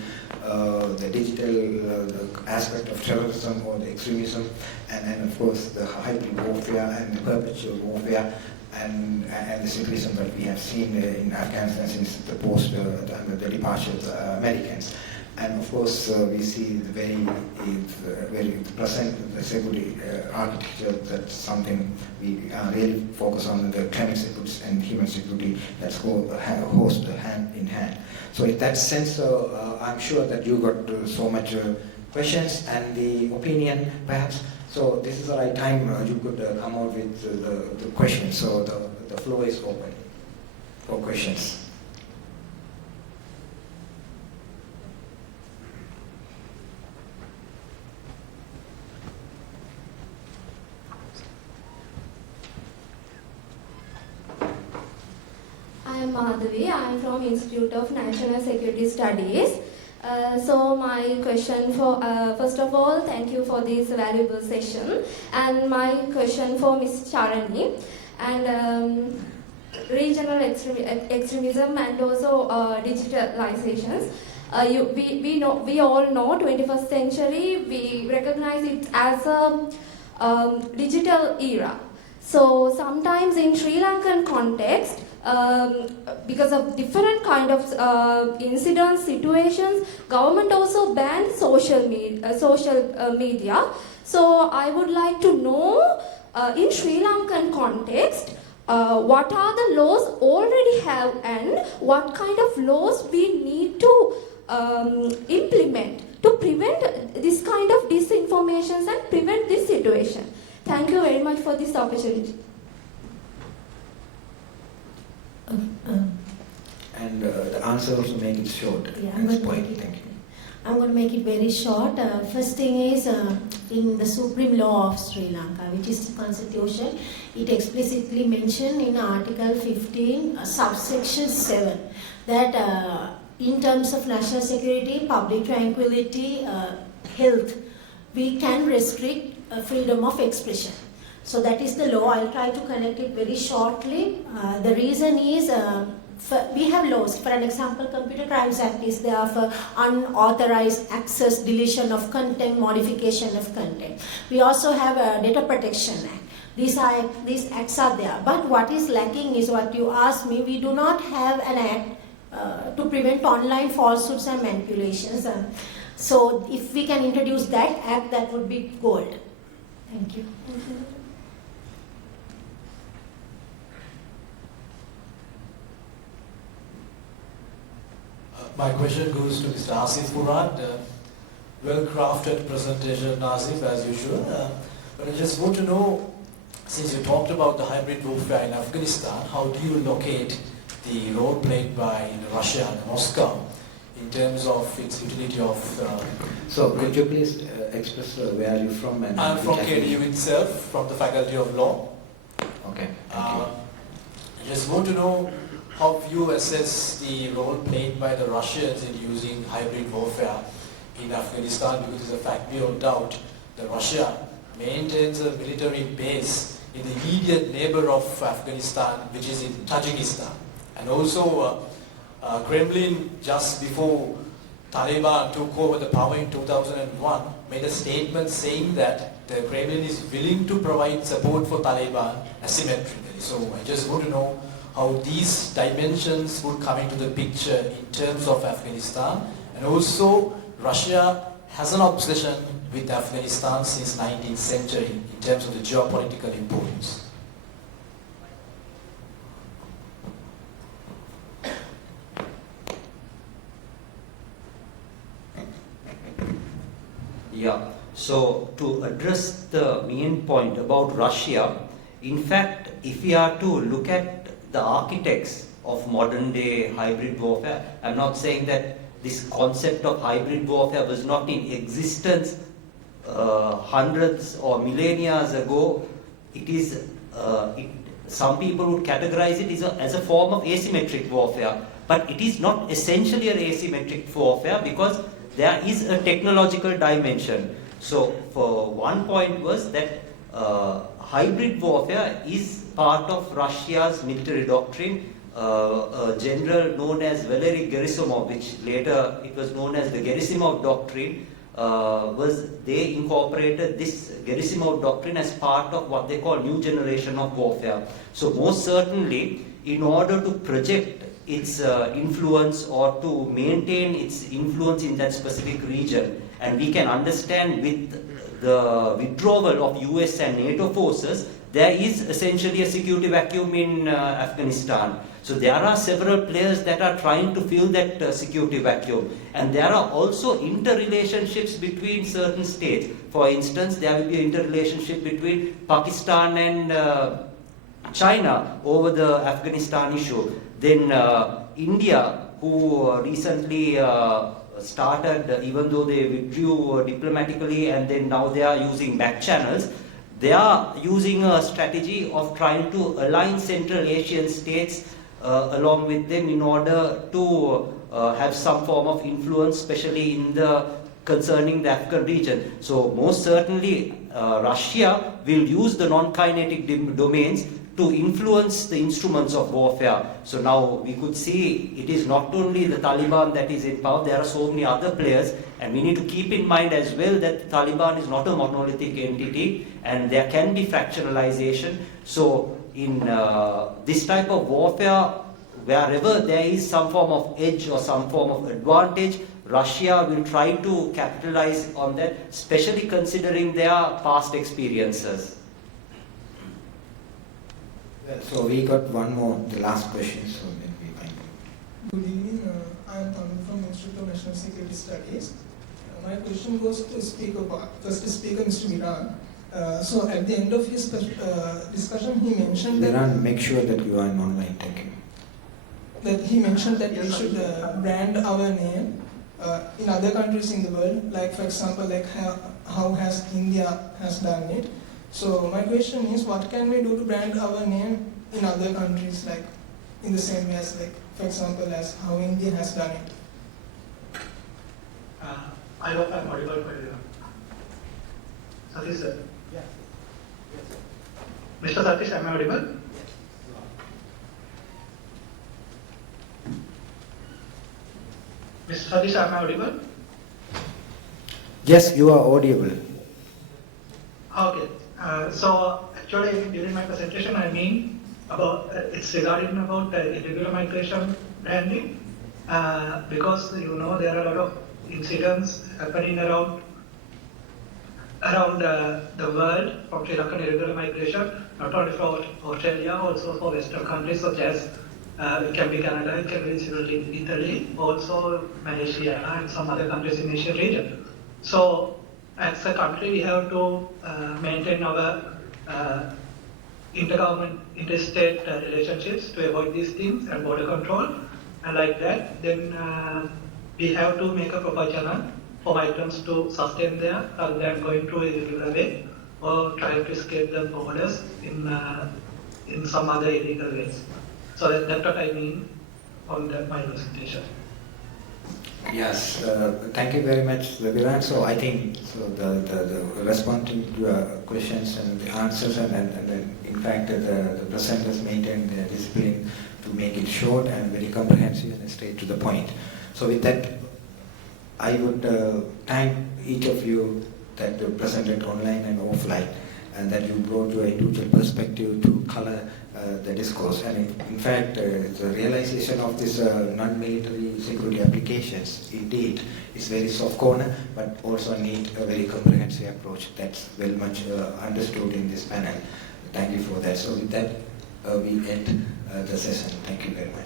the digital aspect of terrorism or the extremism, and of course the hybrid warfare and the perpetual warfare, and the situation that we have seen in Afghanistan since the the departure of the Americans. And of course, we see the very present the security architecture. That's something we really focus on, the climate security and human security that's host hand in hand. So in that sense, I'm sure that you got so much questions and the opinion perhaps. So this is the right time you could come out with the questions. So the floor is open for questions. I am Madhavi. I am from Institute of National Security Studies. So my question for, first of all, thank you for this valuable session. And my question for Ms. Charani, and regional extremism and also digitalizations. We all know 21st century, we recognize it as a digital era. So sometimes in Sri Lankan context, because of different kind of incidents, situations, government also banned social media. So I would like to know, in Sri Lankan context, what are the laws already have and what kind of laws we need to implement to prevent this kind of disinformation and prevent this situation. Thank you very much for this opportunity. And the answer also make it short. Yeah, and point. Thank you. I'm going to make it very short. First thing is, in the Supreme Law of Sri Lanka, which is the Constitution, it explicitly mentioned in Article 15, subsection 7, that in terms of national security, public tranquility, health, we can restrict freedom of expression. So that is the law. I'll try to connect it very shortly. The reason is, we have laws. For an example, Computer Crimes Act is there for unauthorized access, deletion of content, modification of content. We also have a Data Protection Act. These acts are there. But what is lacking is what you asked me. We do not have an act to prevent online falsehoods and manipulations. So if we can introduce that act, that would be gold. Thank you. My question goes to Mr. Asif Fuard. Well-crafted presentation, Asif, as usual. But I just want to know, since you talked about the hybrid warfare in Afghanistan, how do you locate the role played by Russia and Moscow in terms of its utility of... So could you please express where are you from? And I'm from KDU itself, from the Faculty of Law. Okay. I just want to know how you assess the role played by the Russians in using hybrid warfare in Afghanistan, because it's a fact beyond doubt that Russia maintains a military base in the immediate neighbor of Afghanistan, which is in Tajikistan. And also Kremlin, just before Taliban took over the power in 2001, made a statement saying that the Kremlin is willing to provide support for Taliban asymmetrically. So I just want to know how these dimensions would come into the picture in terms of Afghanistan. And also, Russia has an obsession with Afghanistan since 19th century in terms of the geopolitical importance. Yeah, so to address the main point about Russia, in fact, if we are to look at the architects of modern day hybrid warfare, I'm not saying that this concept of hybrid warfare was not in existence hundreds or millennia ago. It is, some people would categorize it as a form of asymmetric warfare, but it is not essentially an asymmetric warfare because there is a technological dimension. So for one point was that hybrid warfare is part of Russia's military doctrine. A general known as Valery Gerasimov, which later it was known as the Gerasimov doctrine, they incorporated this Gerasimov doctrine as part of what they call new generation of warfare. So most certainly, in order to project its influence or to maintain its influence in that specific region, and we can understand with the withdrawal of US and NATO forces, there is essentially a security vacuum in Afghanistan. So there are several players that are trying to fill that security vacuum. And there are also interrelationships between certain states. For instance, there will be an interrelationship between Pakistan and China over the Afghanistan issue. Then India, who recently started, even though they withdrew diplomatically and then now they are using back channels, they are using a strategy of trying to align Central Asian states along with them in order to have some form of influence, especially in the concerning the Afghan region. So most certainly Russia will use the non-kinetic domains to influence the instruments of warfare. So now we could see it is not only the Taliban that is in power, there are so many other players, and we need to keep in mind as well that the Taliban is not a monolithic entity and there can be fractionalization. So in this type of warfare, wherever there is some form of edge or some form of advantage, Russia will try to capitalize on that, especially considering their past experiences. So we got one more, the last question, so then we find. Good evening, I am coming from Institute of National Security Studies. My question goes to first speaker, Mr. Miran. So at the end of his discussion, he mentioned that... Miran, make sure that you are in online, thank you. That he mentioned that we should brand our name in other countries in the world, like for example, like how has India has done it. So my question is, what can we do to brand our name in other countries, like in the same way as, like for example, as how India has done it? I hope I'm audible for you. Satish sir. Yeah. Yes. Mr. Satish, am I audible? Mr. Satish, am I audible? Yes, you are audible. Okay. So actually, during my presentation, I mean about it's regarding about irregular migration branding, because you know there are a lot of incidents happening around the world from Sri Lankan irregular migration, not only from Australia, also for Western countries such as it can be Canada, it can be Italy, also Malaysia and some other countries in Asian region. So as a country, we have to maintain our intergovernment, interstate relationships to avoid these things and border control, and like that, then we have to make a proper channel for migrants to sustain there rather than going through a irregular way or trying to escape the borders in some other illegal ways. So that's what I mean on my presentation. Yes, thank you very much, Viviran. So I think the responding to your questions and the answers, and in fact the presenters maintained their discipline to make it short and very comprehensive and straight to the point. So with that, I would thank each of you that you presented online and offline, and that you brought your individual perspective to color the discourse. And in fact, the realization of this non-military security applications indeed is very soft corner, but also need a very comprehensive approach. That's very much understood in this panel. Thank you for that. So with that, we end the session. Thank you very much.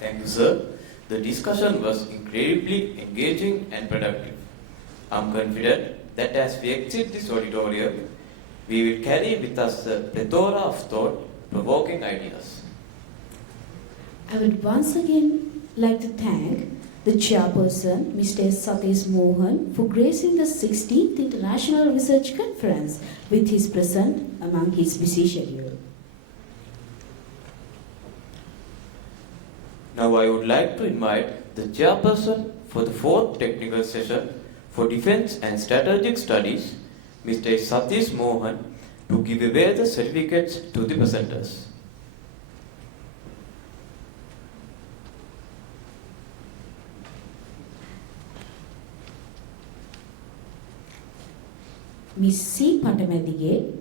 Thank you, sir. The discussion was incredibly engaging and productive. I'm confident that as we exit this auditorium, we will carry with us a plethora of thought-provoking ideas. I would once again like to thank the Chairperson, Mr. Satheesmohan, for gracing the 16th International Research Conference with his presence among his busy schedule. Now I would like to invite the Chairperson for the 4th technical session for Defence and Strategic Studies, Mr. Satheesmohan, to give away the certificates to the presenters. Ms. C. Patabendige,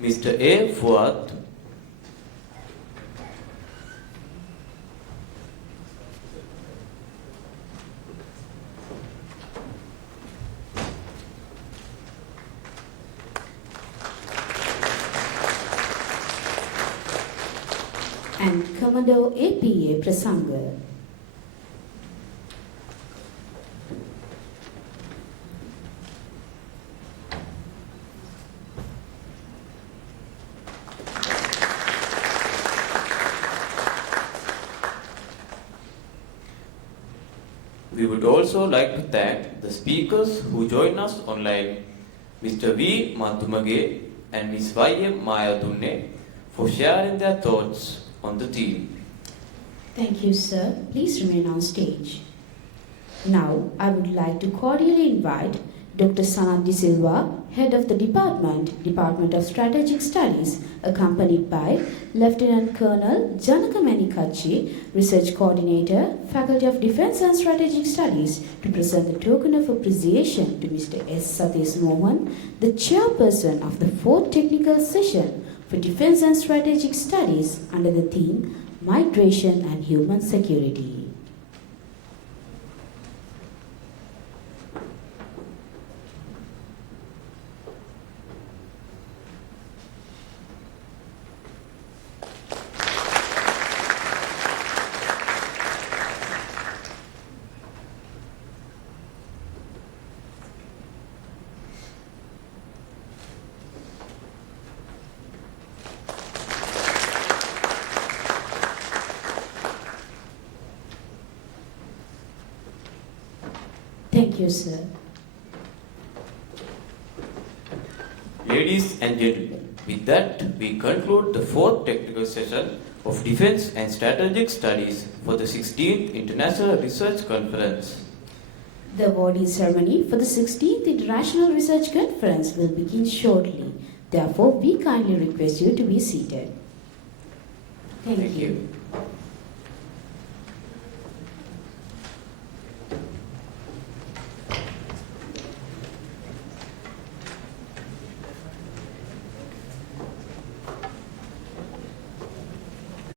Mr. A. Fuard, and Commodore APA Prasanga. we would also like to thank the speakers who join us online, Mr. V. Maddumage and Ms. YM Mayadune, for sharing their thoughts on the theme. Thank you, sir. Please remain on stage. Now, I would like to cordially invite Dr. Sanat De Silva, Head of the Department of Strategic Studies, accompanied by Lieutenant Colonel Janakamani Kachi, Research Coordinator, Faculty of Defense and Strategic Studies, to present the token of appreciation to Mr. S. Satheesmohan, the Chairperson of the 4th Technical Session for Defense and Strategic Studies under the theme Migration and Human Security. Thank you, sir. Ladies and gentlemen, with that, we conclude the 4th technical session of Defense and Strategic Studies for the 16th International Research Conference. The awarding ceremony for the 16th International Research Conference will begin shortly. Therefore, we kindly request you to be seated. Thank you.